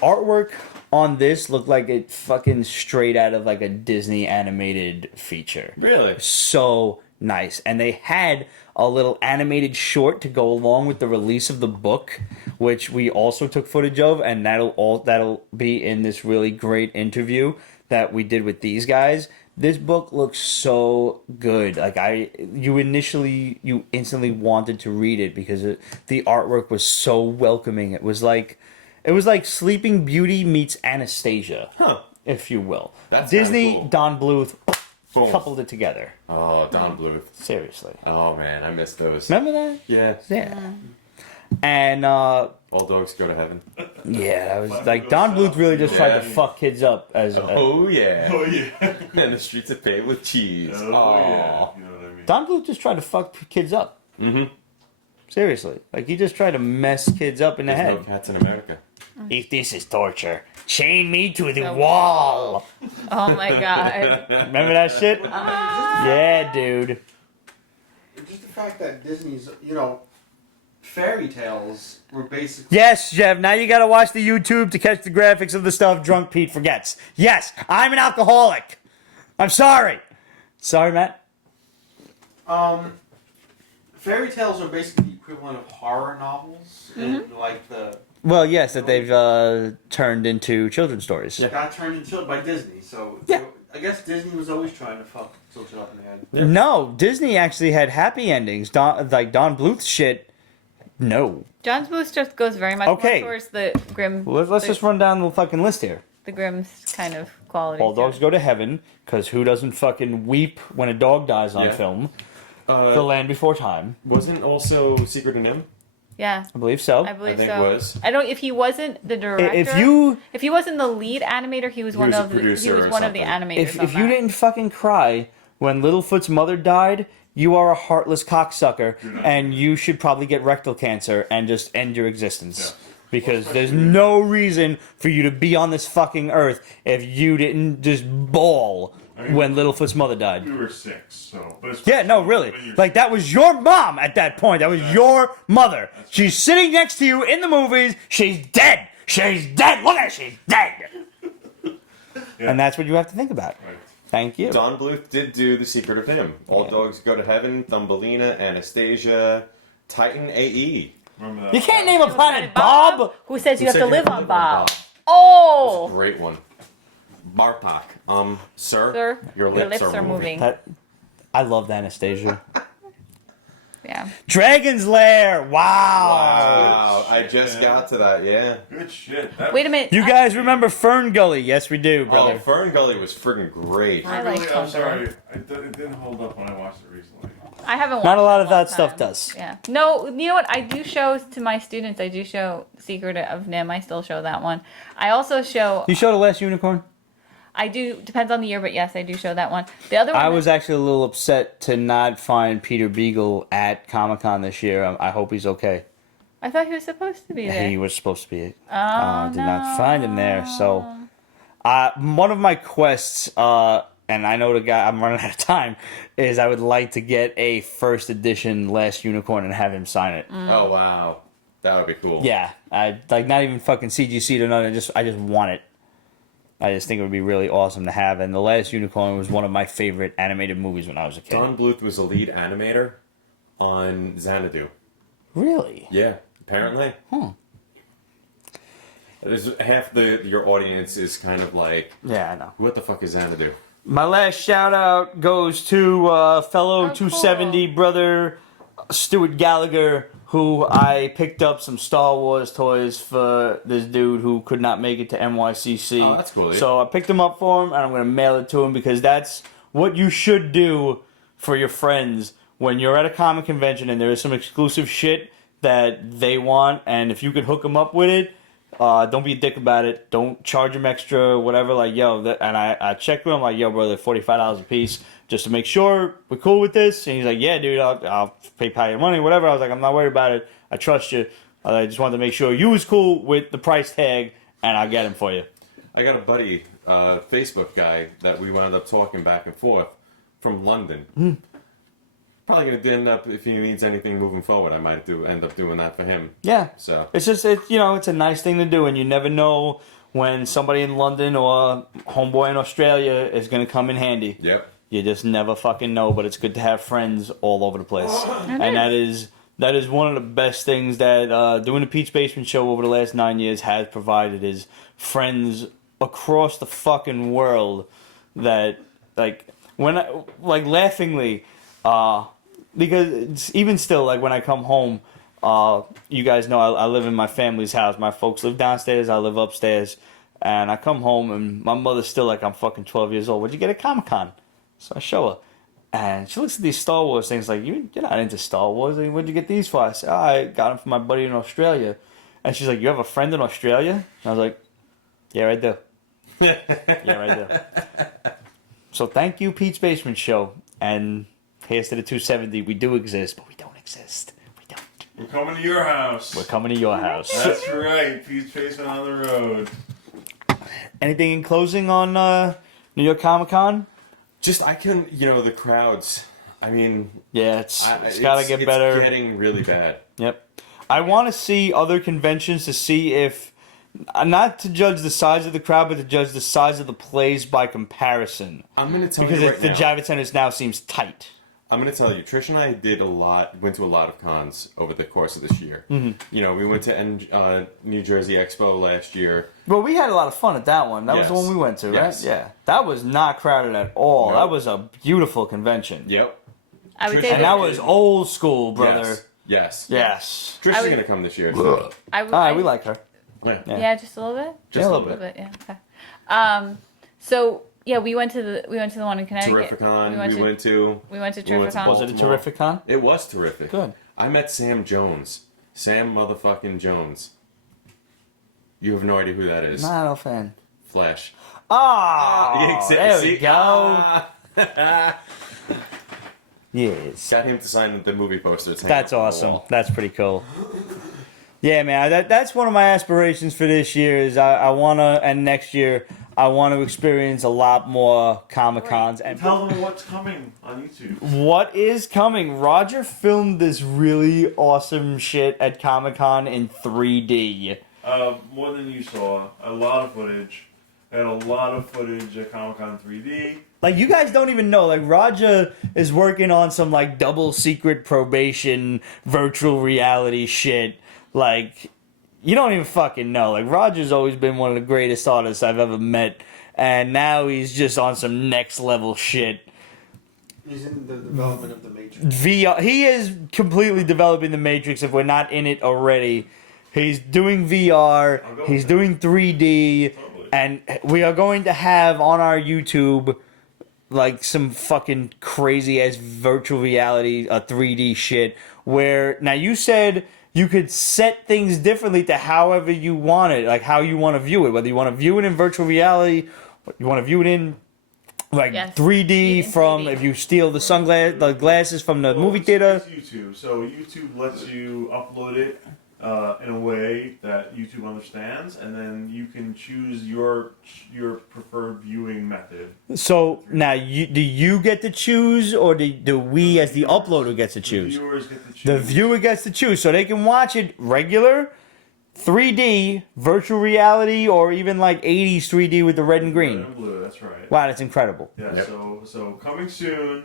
artwork on this looked like it fucking straight out of like a Disney animated feature. Really? So nice. And they had a little animated short to go along with the release of the book, which we also took footage of, and that'll be in this really great interview that we did with these guys. This book looks so good. Like you instantly wanted to read it because the artwork was so welcoming. It was like Sleeping Beauty meets Anastasia, if you will. That's Disney, kinda cool. Don Bluth Boom. coupled it together. Oh, Don Bluth. Seriously. Oh man, I missed those. Remember that? Yeah. Yeah. And All dogs go to heaven. yeah, that was like Don Bluth really just tried to Yeah. fuck kids up as Oh yeah. Oh yeah. And the streets are paved with cheese. Oh Aw. yeah. You know what I mean? Don Bluth just tried to fuck kids up. Mm-hmm. Seriously. Like, you just try to mess kids up in the There's head. no cats in America. If this is torture, chain me to the The wall. Oh my god. Remember that shit? Yeah, dude. Just the fact that Disney's, fairy tales were basically. Yes, Jeff, now you gotta watch the YouTube to catch the graphics of the stuff Drunk Pete forgets. Yes, I'm an alcoholic. I'm sorry. Sorry, Matt? Fairy tales are basically the equivalent of horror novels in like the. Well, yes, that they've turned into children's stories. Yeah. Got turned into by Disney, so Yeah. I guess Disney was always trying to fuck children up in the head. Yeah. No, Disney actually had happy endings. Don Bluth's shit, no. John Bluth just goes very much Okay. more towards the grim. Let's just run down the fucking list here. the grim kind of quality. All dogs go to heaven, because who doesn't fucking weep when a dog dies on Yeah. film? The Land Before Time. Wasn't also Secret of Nim? Yeah, I believe so. I believe I think so. was. I don't. If he wasn't the director, if he wasn't the lead animator, he was He one was a of the, he producer was or one of the something. animators. If on you that. didn't fucking cry when Littlefoot's mother died, you are a heartless cocksucker, and you should probably get rectal cancer and just end your existence. Yeah. Because Well, there's especially- no reason for you to be on this fucking earth if you didn't just bawl when Littlefoot's mother died. We were 6, so. But Yeah, no, really. when you're- Like, that was your mom at that point. That was your mother. That's She's sitting next to you in the movies. She's dead. She's dead. Look at her. She's dead. Yeah. And that's what you have to think about. Right. Thank you. Don Bluth did do The Secret of Nim. All Yeah. Dogs Go to Heaven, Thumbelina, Anastasia, Titan AE. Remember that? You can't name a planet Bob. Who says you have Who to said live on Bob? That's a Oh, great one. Bartok. Sir, sir, your lips, are moving. That, I love Anastasia. yeah. Dragon's Lair. Wow. Wow, I just got to that, yeah. Good shit. That Wait a minute. You guys remember Fern Gully? Yes, we do, Oh, brother. Fern Gully was friggin' great. I Really, like I'm Thunder. sorry. It didn't hold up when I watched it recently. I haven't watched Not a lot it of in long that stuff time. does. Yeah. No, you know what? I do show to my students. I do show Secret of Nim. I still show that one. I also show. You showed The Last Unicorn? I do. Depends on the year, but yes, I do show that one. The other one. I was actually a little upset to not find Peter Beagle at Comic-Con this year. I hope he's okay. I thought he was supposed to be there. He was supposed to be. Oh, Did not no. find him there. So, one of my quests, and I know the guy, I'm running out of time, is I would like to get a first edition Last Unicorn and have him sign it. Oh, wow. That would be cool. Yeah, I like not even fucking CGC or nothing. I just want it. I just think it would be really awesome to have. And The Last Unicorn was one of my favorite animated movies when I was a kid. Don Bluth was the lead animator on Xanadu. Really? Yeah, apparently. There's half your audience is kind of like, Yeah, I know. what the fuck is Xanadu? My last shout out goes to fellow Oh, 270 cool. brother Stuart Gallagher, who I picked up some Star Wars toys for this dude who could not make it to NYCC. Oh, that's cool, yeah. So I picked them up for him, and I'm going to mail it to him because that's what you should do for your friends when you're at a comic convention and there is some exclusive shit that they want, and if you can hook them up with it, don't be a dick about it. Don't charge them extra, whatever. Like, yo, and I checked with him, like, yo, brother, $45 a piece, just to make sure we're cool with this. And he's like, yeah, dude, I'll pay your money, whatever. I was like, I'm not worried about it. I trust you. I just wanted to make sure you was cool with the price tag, and I'll get him for you. I got a buddy, Facebook guy, that we wound up talking back and forth from London. Probably going to end up, if he needs anything moving forward, I might end up doing that for him. Yeah. So, It's just, it's a nice thing to do, and you never know when somebody in London or homeboy in Australia is going to come in handy. yep. You just never fucking know, but it's good to have friends all over the place. And that is one of the best things that doing the Pete's Basement Show over the last 9 years has provided, is friends across the fucking world that, like, laughingly, because it's, even still, like, when I come home, you guys know I live in my family's house. My folks live downstairs, I live upstairs, and I come home and my mother's still like, I'm fucking 12 years old. What'd you get at Comic-Con? So I show her, and she looks at these Star Wars things like, you're not into Star Wars. What'd you get these for? I said, I got them for my buddy in Australia. And she's like, you have a friend in Australia? And I was like, yeah, I do. Yeah, I do. So thank you, Pete's Basement Show. And here's to the 270. We do exist, but we don't exist. We don't. We're coming to your house. We're coming to your house. That's right. Pete's Basement on the road. Anything in closing on New York Comic Con? Just I couldn't, the crowds. I mean, Yeah, it's got to get better. It's getting really bad. Yep. I want to see other conventions to see if, not to judge the size of the crowd, but to judge the size of the plays by comparison. I'm going to tell Because you right the now. Javits Centers now seems tight. I'm going to tell you, Trish and I went to a lot of cons over the course of this year. Mm-hmm. We went to New Jersey Expo last year. Well, we had a lot of fun at that one. That was Yes. the one we went to, right? Yes. Yeah. That was not crowded at all. No. That was a beautiful convention. Yep. I would Trish say And that was old school, brother. Yes. Yes. Trish I is would- going to come this year. So. I would, All right, we like her. Yeah. yeah, just a little bit. Just Yeah, a a little bit. Yeah. Okay. So yeah, we went to the one in Connecticut. Terrificon. We went to We went to Terrificon. Was it a terrific con? It was terrific. Good. I met Sam Jones. Sam motherfucking Jones. You have no idea who that is. Not a fan. Flash. Oh, there we See? go. Ah. Yes. Got him to sign the movie poster. It's hanging That's up on the awesome. wall. That's pretty cool. Yeah, man. That's one of my aspirations for this year. Is I want to, and next year I want to experience a lot more Comic Cons. And Tell them what's coming on YouTube. what is coming? Roger filmed this really awesome shit at Comic Con in 3D. More than you saw. A lot of footage. I had a lot of footage at Comic-Con 3D. Like, you guys don't even know. Like, Roger is working on some, like, double secret probation virtual reality shit. Like, you don't even fucking know. Like, Roger's always been one of the greatest artists I've ever met. And now he's just on some next level shit. He's in the development of the Matrix. VR. He is completely developing the Matrix if we're not in it already. He's doing VR. I'll go He's with that. doing 3D. Totally. And we are going to have on our YouTube like some fucking crazy ass virtual reality 3D shit where now you said you could set things differently to however you want it, like how you want to view it, whether you want to view it in virtual reality, you want to view it in like Yes. 3D In from 3D. if you steal the glasses from the movie theater. It's YouTube. So YouTube lets you upload it in a way that YouTube understands, and then you can choose your preferred viewing method. So now do you get to choose or do we as the uploader get to The choose? viewers get to choose. The viewer gets to choose, so they can watch it regular, 3D, virtual reality, or even like 80s 3D with the red and Red green. and blue. That's right. Wow, that's incredible. Yeah. Yep. So coming soon,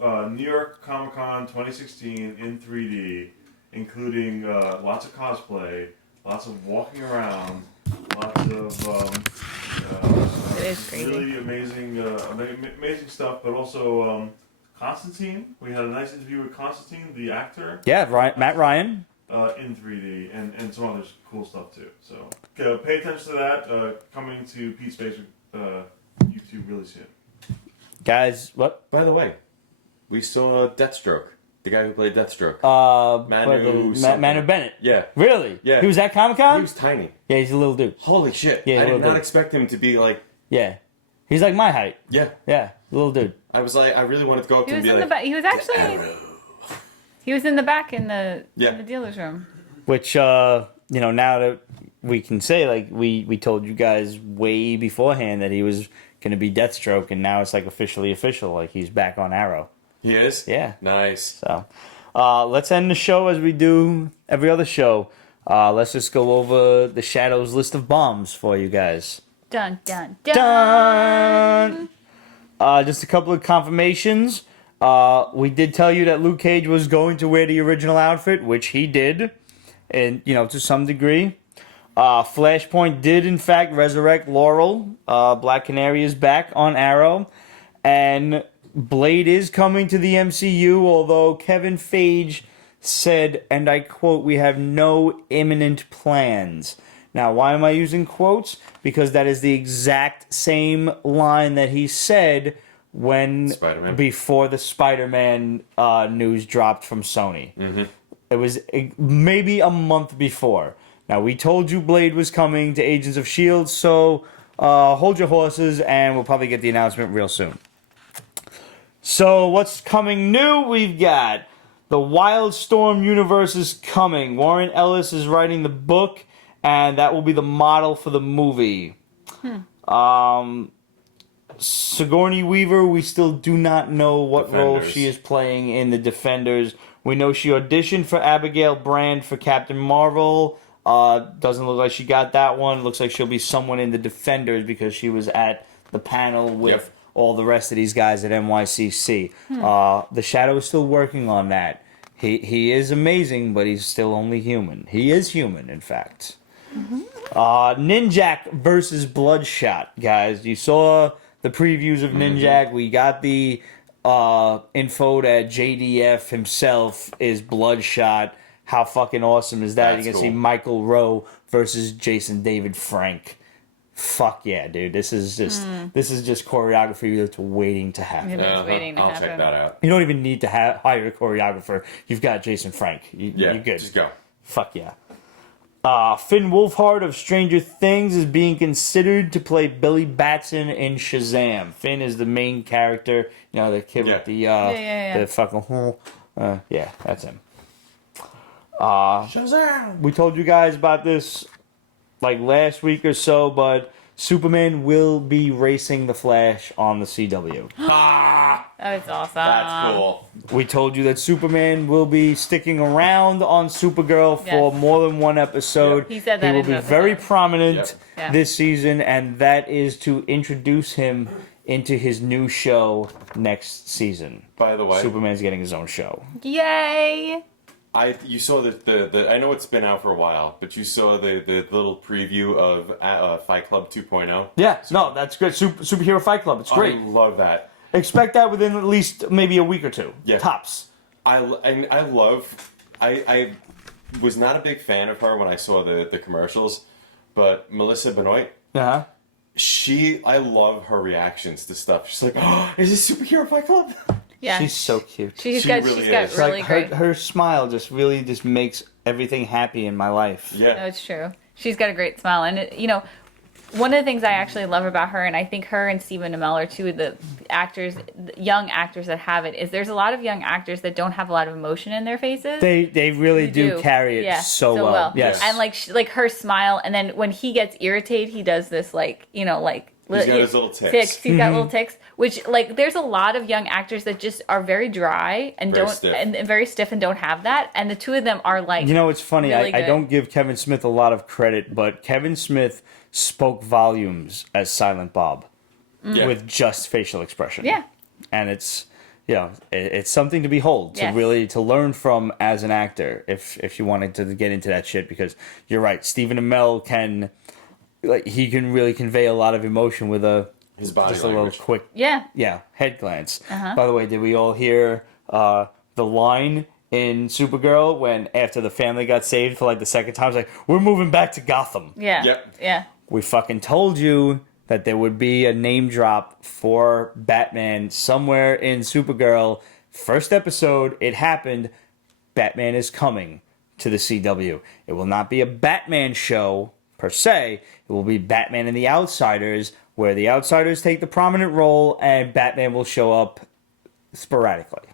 New York Comic Con 2016 in 3D, including lots of cosplay, lots of walking around, lots of It is crazy. really amazing, amazing stuff. But also Constantine. We had a nice interview with Constantine, the actor, Yeah, Matt Ryan. in 3D, and some other cool stuff too. So pay attention to that. Coming to Pete's Basement YouTube really soon. Guys, what? By the way, we saw Deathstroke. The guy who played Deathstroke. Manu something. Bennett. Yeah. Really? Yeah. He was at Comic He Con? was tiny. Yeah, he's a little dude. Holy shit. Yeah, I little did not dude. expect him to be like, Yeah. He's like my height. yeah. Yeah, little dude. I was like, I really wanted to go up He to him was and be in the like, back. He was actually. He was in the back in the Yeah. dealer's room. Which, now that we can say, like, we told you guys way beforehand that he was going to be Deathstroke, and now it's, like, officially official. Like, he's back on Arrow. he is? Yeah. Nice. So, let's end the show as we do every other show. Let's just go over the Shadows list of bombs for you guys. Dun dun dun. Dun! Just a couple of confirmations. We did tell you that Luke Cage was going to wear the original outfit, which he did, and to some degree. Flashpoint did in fact resurrect Laurel. Black Canary is back on Arrow, and Blade is coming to the MCU. Although Kevin Feige said, and I quote, "We have no imminent plans." Now, why am I using quotes? Because that is the exact same line that he said when Spider-Man. before the Spider-Man news dropped from Sony. Mm-hmm. It was maybe a month before. Now, we told you Blade was coming to Agents of S.H.I.E.L.D., so hold your horses, and we'll probably get the announcement real soon. So, what's coming new? We've got The Wildstorm universe is coming. Warren Ellis is writing the book, and that will be the model for the movie. Sigourney Weaver, we still do not know what role Defenders. she is playing in the Defenders. We know she auditioned for Abigail Brand for Captain Marvel. Doesn't look like she got that one. Looks like she'll be someone in the Defenders because she was at the panel with all the rest of these guys at NYCC. The Shadow is still working on that. He is amazing, but he's still only human. He is human, in fact. Ninjak versus Bloodshot, guys. You saw the previews of Ninjak. We got the info that JDF himself is Bloodshot. How fucking awesome is that? That's You can cool. see Michael Rowe versus Jason David Frank. Fuck yeah, dude. This is just choreography that's waiting to happen. It is waiting to I'll happen. check that out. You don't even need to hire a choreographer. You've got Jason Frank. You're good. Just go. Fuck yeah. Finn Wolfhard of Stranger Things is being considered to play Billy Batson in Shazam. Finn is the main character. You know, the kid with the the fucking yeah, that's him. Shazam! We told you guys about this like last week or so, but Superman will be racing the Flash on the CW. That was awesome. That's cool. We told you that Superman will be sticking around on Supergirl for Yes. more than one episode. He said that He will in be the very episode. prominent Yep. Yeah. this season, and that is to introduce him into his new show next season. By the way, Superman's getting his own show. Yay! you saw the I know it's been out for a while, but you saw the little preview of Fight Club 2.0. Yeah, no, that's good. Superhero Fight Club. It's great. I love that. Expect that within at least maybe a week or two. Yeah. Tops. I was not a big fan of her when I saw the commercials, but Melissa Benoit, Uh-huh. I love her reactions to stuff. She's like, "Oh, is this Superhero Fight Club?" Yeah. She's so cute. She's She got really she's got is. really Like great. her smile just really just makes everything happy in my life. No, Yeah. it's true. She's got a great smile, and one of the things I actually love about her, and I think her and Stephen Amell are two of the actors, young actors that have it. Is there's a lot of young actors that don't have a lot of emotion in their faces. They really do carry it Yeah, so well. Yes. And like her smile, and then when he gets irritated, he does this He's got his little ticks. He's got little ticks, which like there's a lot of young actors that just are very dry and Very don't stiff. and very stiff and don't have that. And the two of them are like, You know, it's funny. really I good. don't give Kevin Smith a lot of credit, but Kevin Smith spoke volumes as Silent Bob Yeah. with just facial expression. Yeah. And it's it's something to behold, to Yes. really to learn from as an actor if you wanted to get into that shit, because you're right, Stephen Amell can he can really convey a lot of emotion with His body just a language. little quick yeah. head glance. Uh-huh. By the way, did we all hear the line in Supergirl when after the family got saved for like the second time, it's like, we're moving back to Gotham. Yeah. Yep. Yeah. We fucking told you that there would be a name drop for Batman somewhere in Supergirl. First episode, it happened. Batman is coming to the CW. It will not be a Batman show per se. It will be Batman and the Outsiders, where the Outsiders take the prominent role and Batman will show up sporadically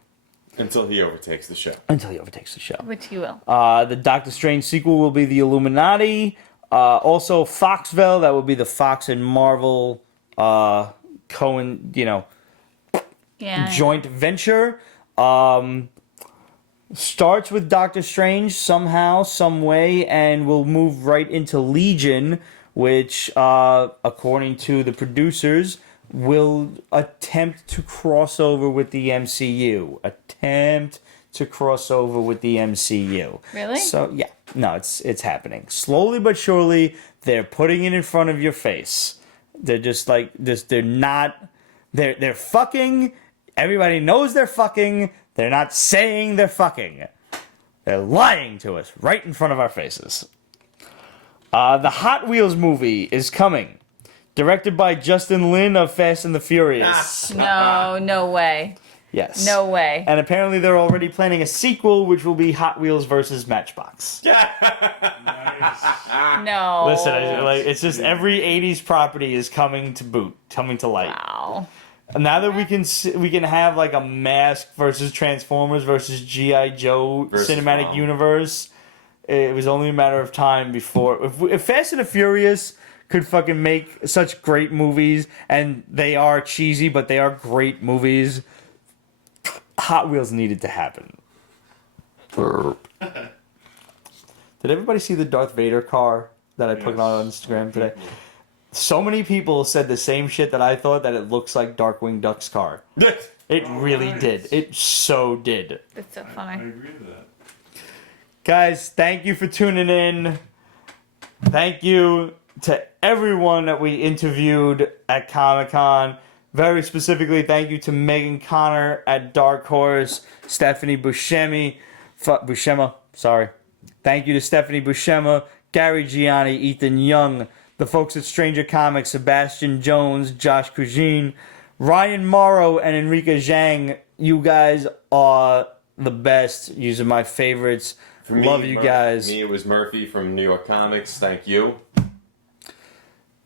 Until he overtakes the show. until he overtakes the show. Which you will. The Doctor Strange sequel will be the Illuminati. Also, Foxville, that will be the Fox and Marvel Yeah. joint venture. Starts with Doctor Strange somehow, some way, and will move right into Legion, which, according to the producers, will attempt to cross over with the MCU. Really? So yeah, no, it's happening slowly but surely. They're putting it in front of your face. They're just like this. They're not. They're fucking. Everybody knows they're fucking. They're not saying they're fucking. They're lying to us right in front of our faces. The Hot Wheels movie is coming, directed by Justin Lin of Fast and the Furious. No way. Yes. No way. And apparently they're already planning a sequel, which will be Hot Wheels versus Matchbox. No. Listen, it's just every '80s property is coming to light. Wow. Now that we can have like a Mask versus Transformers versus G.I. Joe Versus cinematic Rom. universe, it was only a matter of time before if Fast and the Furious could fucking make such great movies, and they are cheesy, but they are great movies. Hot Wheels needed to happen. Did everybody see the Darth Vader car that I put on Instagram today? So many people said the same shit that I thought, that it looks like Darkwing Duck's car. It really did. It so did. It's so I funny. agree with that. Guys, thank you for tuning in. Thank you to everyone that we interviewed at Comic-Con. Very specifically, thank you to Megan Connor at Dark Horse, Stephanie Buscema, sorry. Thank you to Stephanie Buscema, Gary Gianni, Ethan Young, the folks at Stranger Comics, Sebastian Jones, Josh Cajun, Ryan Morrow, and Enrica Zhang. You guys are the best. You are my favorites. For me, Love you guys. Me, it was Murphy from New York Comics. Thank you.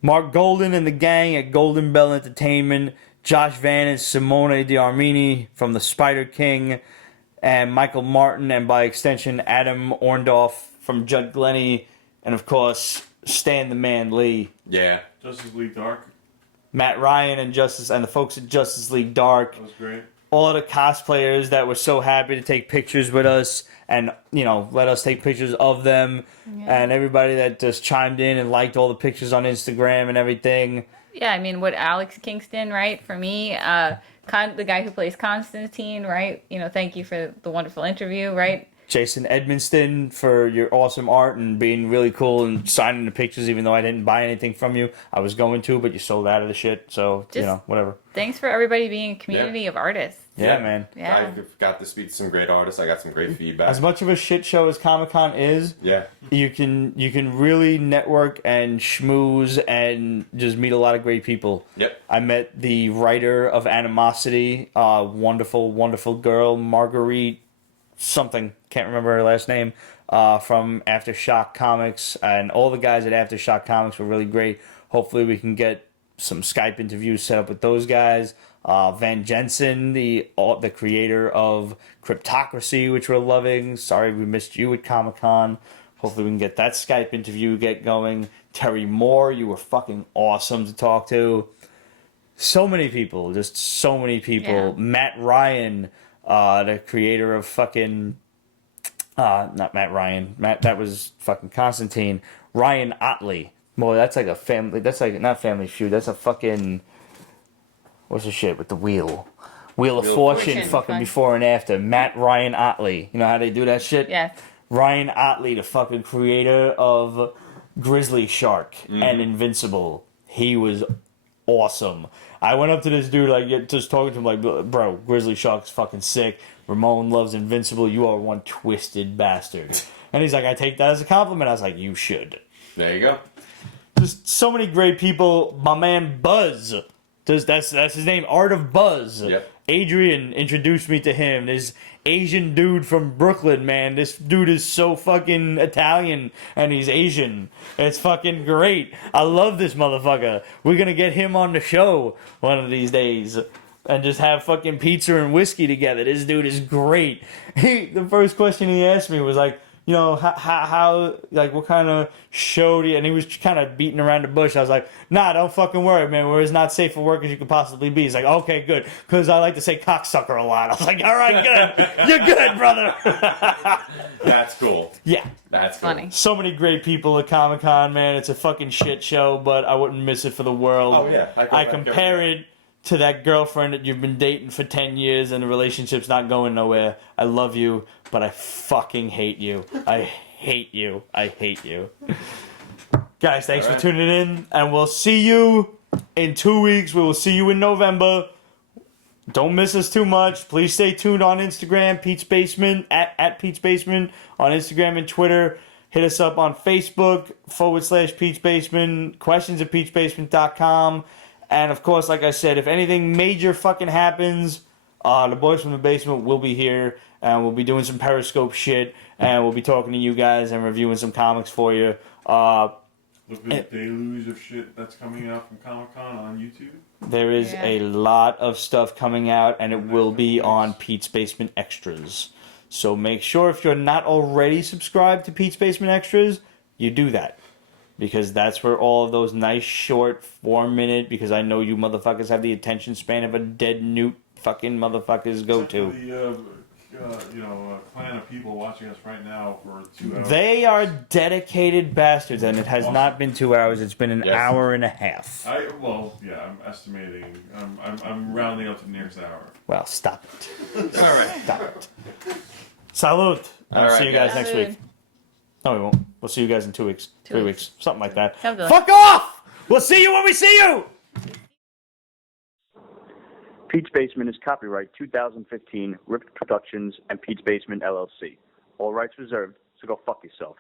Mark Golden and the gang at Golden Bell Entertainment, Josh Van and Simone D'Armini from the Spider King, and Michael Martin, and by extension Adam Orndorff from Judd Glenny, and of course Stan the Man Lee, Yeah. Justice League Dark. Matt Ryan and the folks at Justice League Dark. That was great. All of the cosplayers that were so happy to take pictures with us and, let us take pictures of them. Yeah. And everybody that just chimed in and liked all the pictures on Instagram and everything. Yeah, I mean, what Alex Kingston, right? For me, the guy who plays Constantine, right? Thank you for the wonderful interview, right? Jason Edmonston for your awesome art and being really cool and signing the pictures, even though I didn't buy anything from you. I was going to, but you sold out of the shit. So, whatever. Thanks for everybody being a community of artists. Yeah, man. Yeah. I got to speak to some great artists. I got some great feedback. As much of a shit show as Comic-Con is, Yeah. you can really network and schmooze and just meet a lot of great people. Yep. I met the writer of Animosity, wonderful, wonderful girl, Marguerite something, can't remember her last name, from Aftershock Comics, and all the guys at Aftershock Comics were really great. Hopefully we can get some Skype interviews set up with those guys. Van Jensen, the creator of Cryptocracy, which we're loving. Sorry we missed you at Comic-Con. Hopefully we can get that Skype interview get going. Terry Moore, you were fucking awesome to talk to. So many people, just so many people. Yeah. Matt Ryan, the creator of fucking... not Matt Ryan. That was fucking Constantine. Ryan Otley. Boy, that's like a family... That's like... Not Family Feud. That's a fucking... What's the shit with the wheel? Wheel of Fortune, fucking before and after. Matt Ryan Otley. You know how they do that shit? Yes. Ryan Otley, the fucking creator of Grizzly Shark and Invincible. He was awesome. I went up to this dude, like, just talking to him, like, bro, Grizzly Shark's fucking sick. Ramon loves Invincible. You are one twisted bastard. And he's like, I take that as a compliment. I was like, you should. There you go. Just so many great people. My man Buzz. That's his name, Art of Buzz. Yep. Adrian introduced me to him. This Asian dude from Brooklyn, man. This dude is so fucking Italian, and he's Asian. It's fucking great. I love this motherfucker. We're gonna get him on the show one of these days and just have fucking pizza and whiskey together. This dude is great. The first question he asked me was like, how like, what kind of show do you... And he was kind of beating around the bush. I was like, nah, don't fucking worry, man. We're as not safe for work as you could possibly be. He's like, okay, good. Because I like to say cocksucker a lot. I was like, all right, good. You're good, brother. That's cool. Yeah. That's cool. Funny. So many great people at Comic-Con, man. It's a fucking shit show, but I wouldn't miss it for the world. Oh, yeah. I compare it to that girlfriend that you've been dating for 10 years and the relationship's not going nowhere. I love you, but I fucking hate you. I hate you. I hate you. Guys, thanks for tuning in, and we'll see you in 2 weeks. We will see you in November. Don't miss us too much. Please stay tuned on Instagram, Pete's Basement, at Pete's Basement, on Instagram and Twitter. Hit us up on Facebook, /Pete's Basement, questions@pete'sbasement.com. And of course, like I said, if anything major fucking happens, the boys from the basement will be here, and we'll be doing some Periscope shit, and we'll be talking to you guys and reviewing some comics for you. Look at the deluge of shit that's coming out from Comic-Con on YouTube. There is a lot of stuff coming out, and it will be on Pete's Basement Extras. So make sure if you're not already subscribed to Pete's Basement Extras, you do that. Because that's where all of those nice short 4-minute, because I know you motherfuckers have the attention span of a dead newt fucking motherfuckers go to. The clan of people watching us right now for 2 hours. They are dedicated bastards, and it has not been 2 hours. It's been an hour and a half. I'm estimating. I'm rounding up to the nearest hour. Well, stop it. All right. Stop it. Salute. I'll see you guys guys. next week. No, we won't. We'll see you guys in 2 weeks. 3 weeks. Something like that. Sounds good. Fuck off! We'll see you when we see you! Pete's Basement is copyright 2015, Ripped Productions and Pete's Basement LLC. All rights reserved, so go fuck yourself.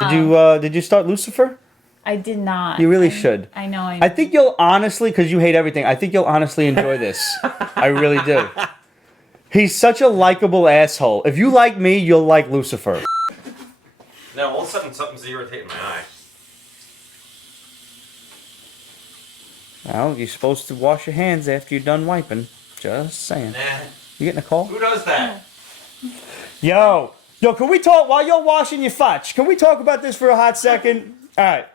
Did you start Lucifer? I did not. You really should. I know. I think you'll honestly, because you hate everything, I think you'll honestly enjoy this. I really do. He's such a likable asshole. If you like me, you'll like Lucifer. Now all of a sudden something's irritating my eye. Well, you're supposed to wash your hands after you're done wiping. Just saying. Nah. You getting a call? Who does that? Yo, can we talk while you're washing your fudge? Can we talk about this for a hot second? All right.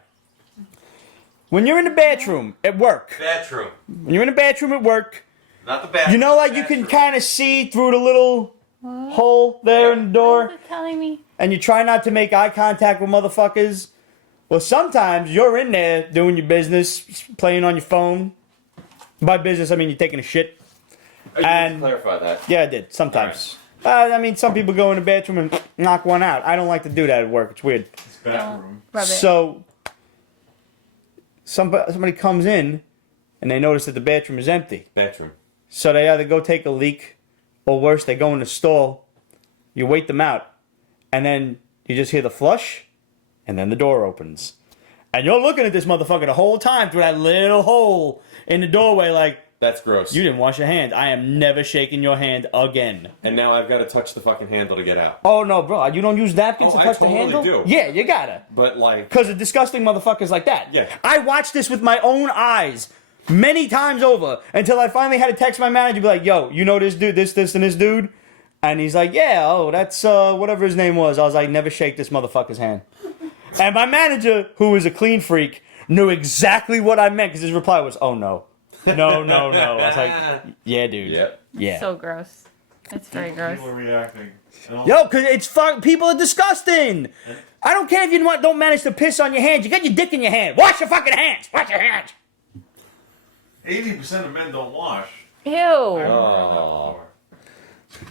When you're in the bathroom at work, Bathroom. when you're in the bathroom at work, Not the bathroom. you know, like you can kind of see through the little hole there in the door, What is it telling me? and you try not to make eye contact with motherfuckers. Well, sometimes you're in there doing your business, playing on your phone. By business, I mean you're taking a shit. Oh, you And- need to clarify that. Yeah, I did. Sometimes. I mean, some people go in the bathroom and knock one out. I don't like to do that at work. It's weird. It's bathroom. Rub it. So, somebody comes in, and they notice that the bathroom is empty. Bathroom. So they either go take a leak, or worse, they go in the stall. You wait them out, and then you just hear the flush, and then the door opens. And you're looking at this motherfucker the whole time through that little hole in the doorway like, That's gross. you didn't wash your hands. I am never shaking your hand again. And now I've got to touch the fucking handle to get out. Oh, no, bro. You don't use napkins Oh, to I touch totally the handle? do. Yeah, you gotta. But like, Because of disgusting motherfuckers like that. Yeah. I watched this with my own eyes many times over until I finally had to text my manager, be like, yo, you know this dude, this, and this dude? And he's like, yeah, that's whatever his name was. I was like, never shake this motherfucker's hand. And my manager, who is a clean freak, knew exactly what I meant because his reply was, oh, no. No. I was like, yeah, dude. Yep. Yeah. So gross. It's very gross. People are reacting. Yo, because it's people are disgusting. I don't care if you don't manage to piss on your hands. You got your dick in your hand. Wash your fucking hands. Wash your hands. 80% of men don't wash. Ew. I haven't heard that before.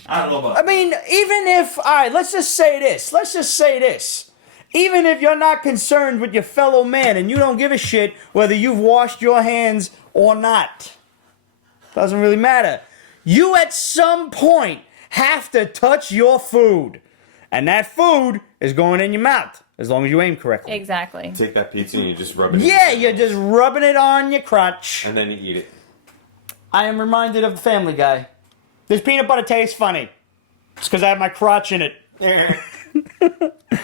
I don't know about I mean, even if, all right, let's just say this. Even if you're not concerned with your fellow man and you don't give a shit whether you've washed your hands or not, doesn't really matter. You at some point have to touch your food. And that food is going in your mouth, as long as you aim correctly. Exactly. take that pizza and you just rub it Yeah, in. you're just rubbing it on your crotch. And then you eat it. I am reminded of the Family Guy. This peanut butter tastes funny. It's because I have my crotch in it.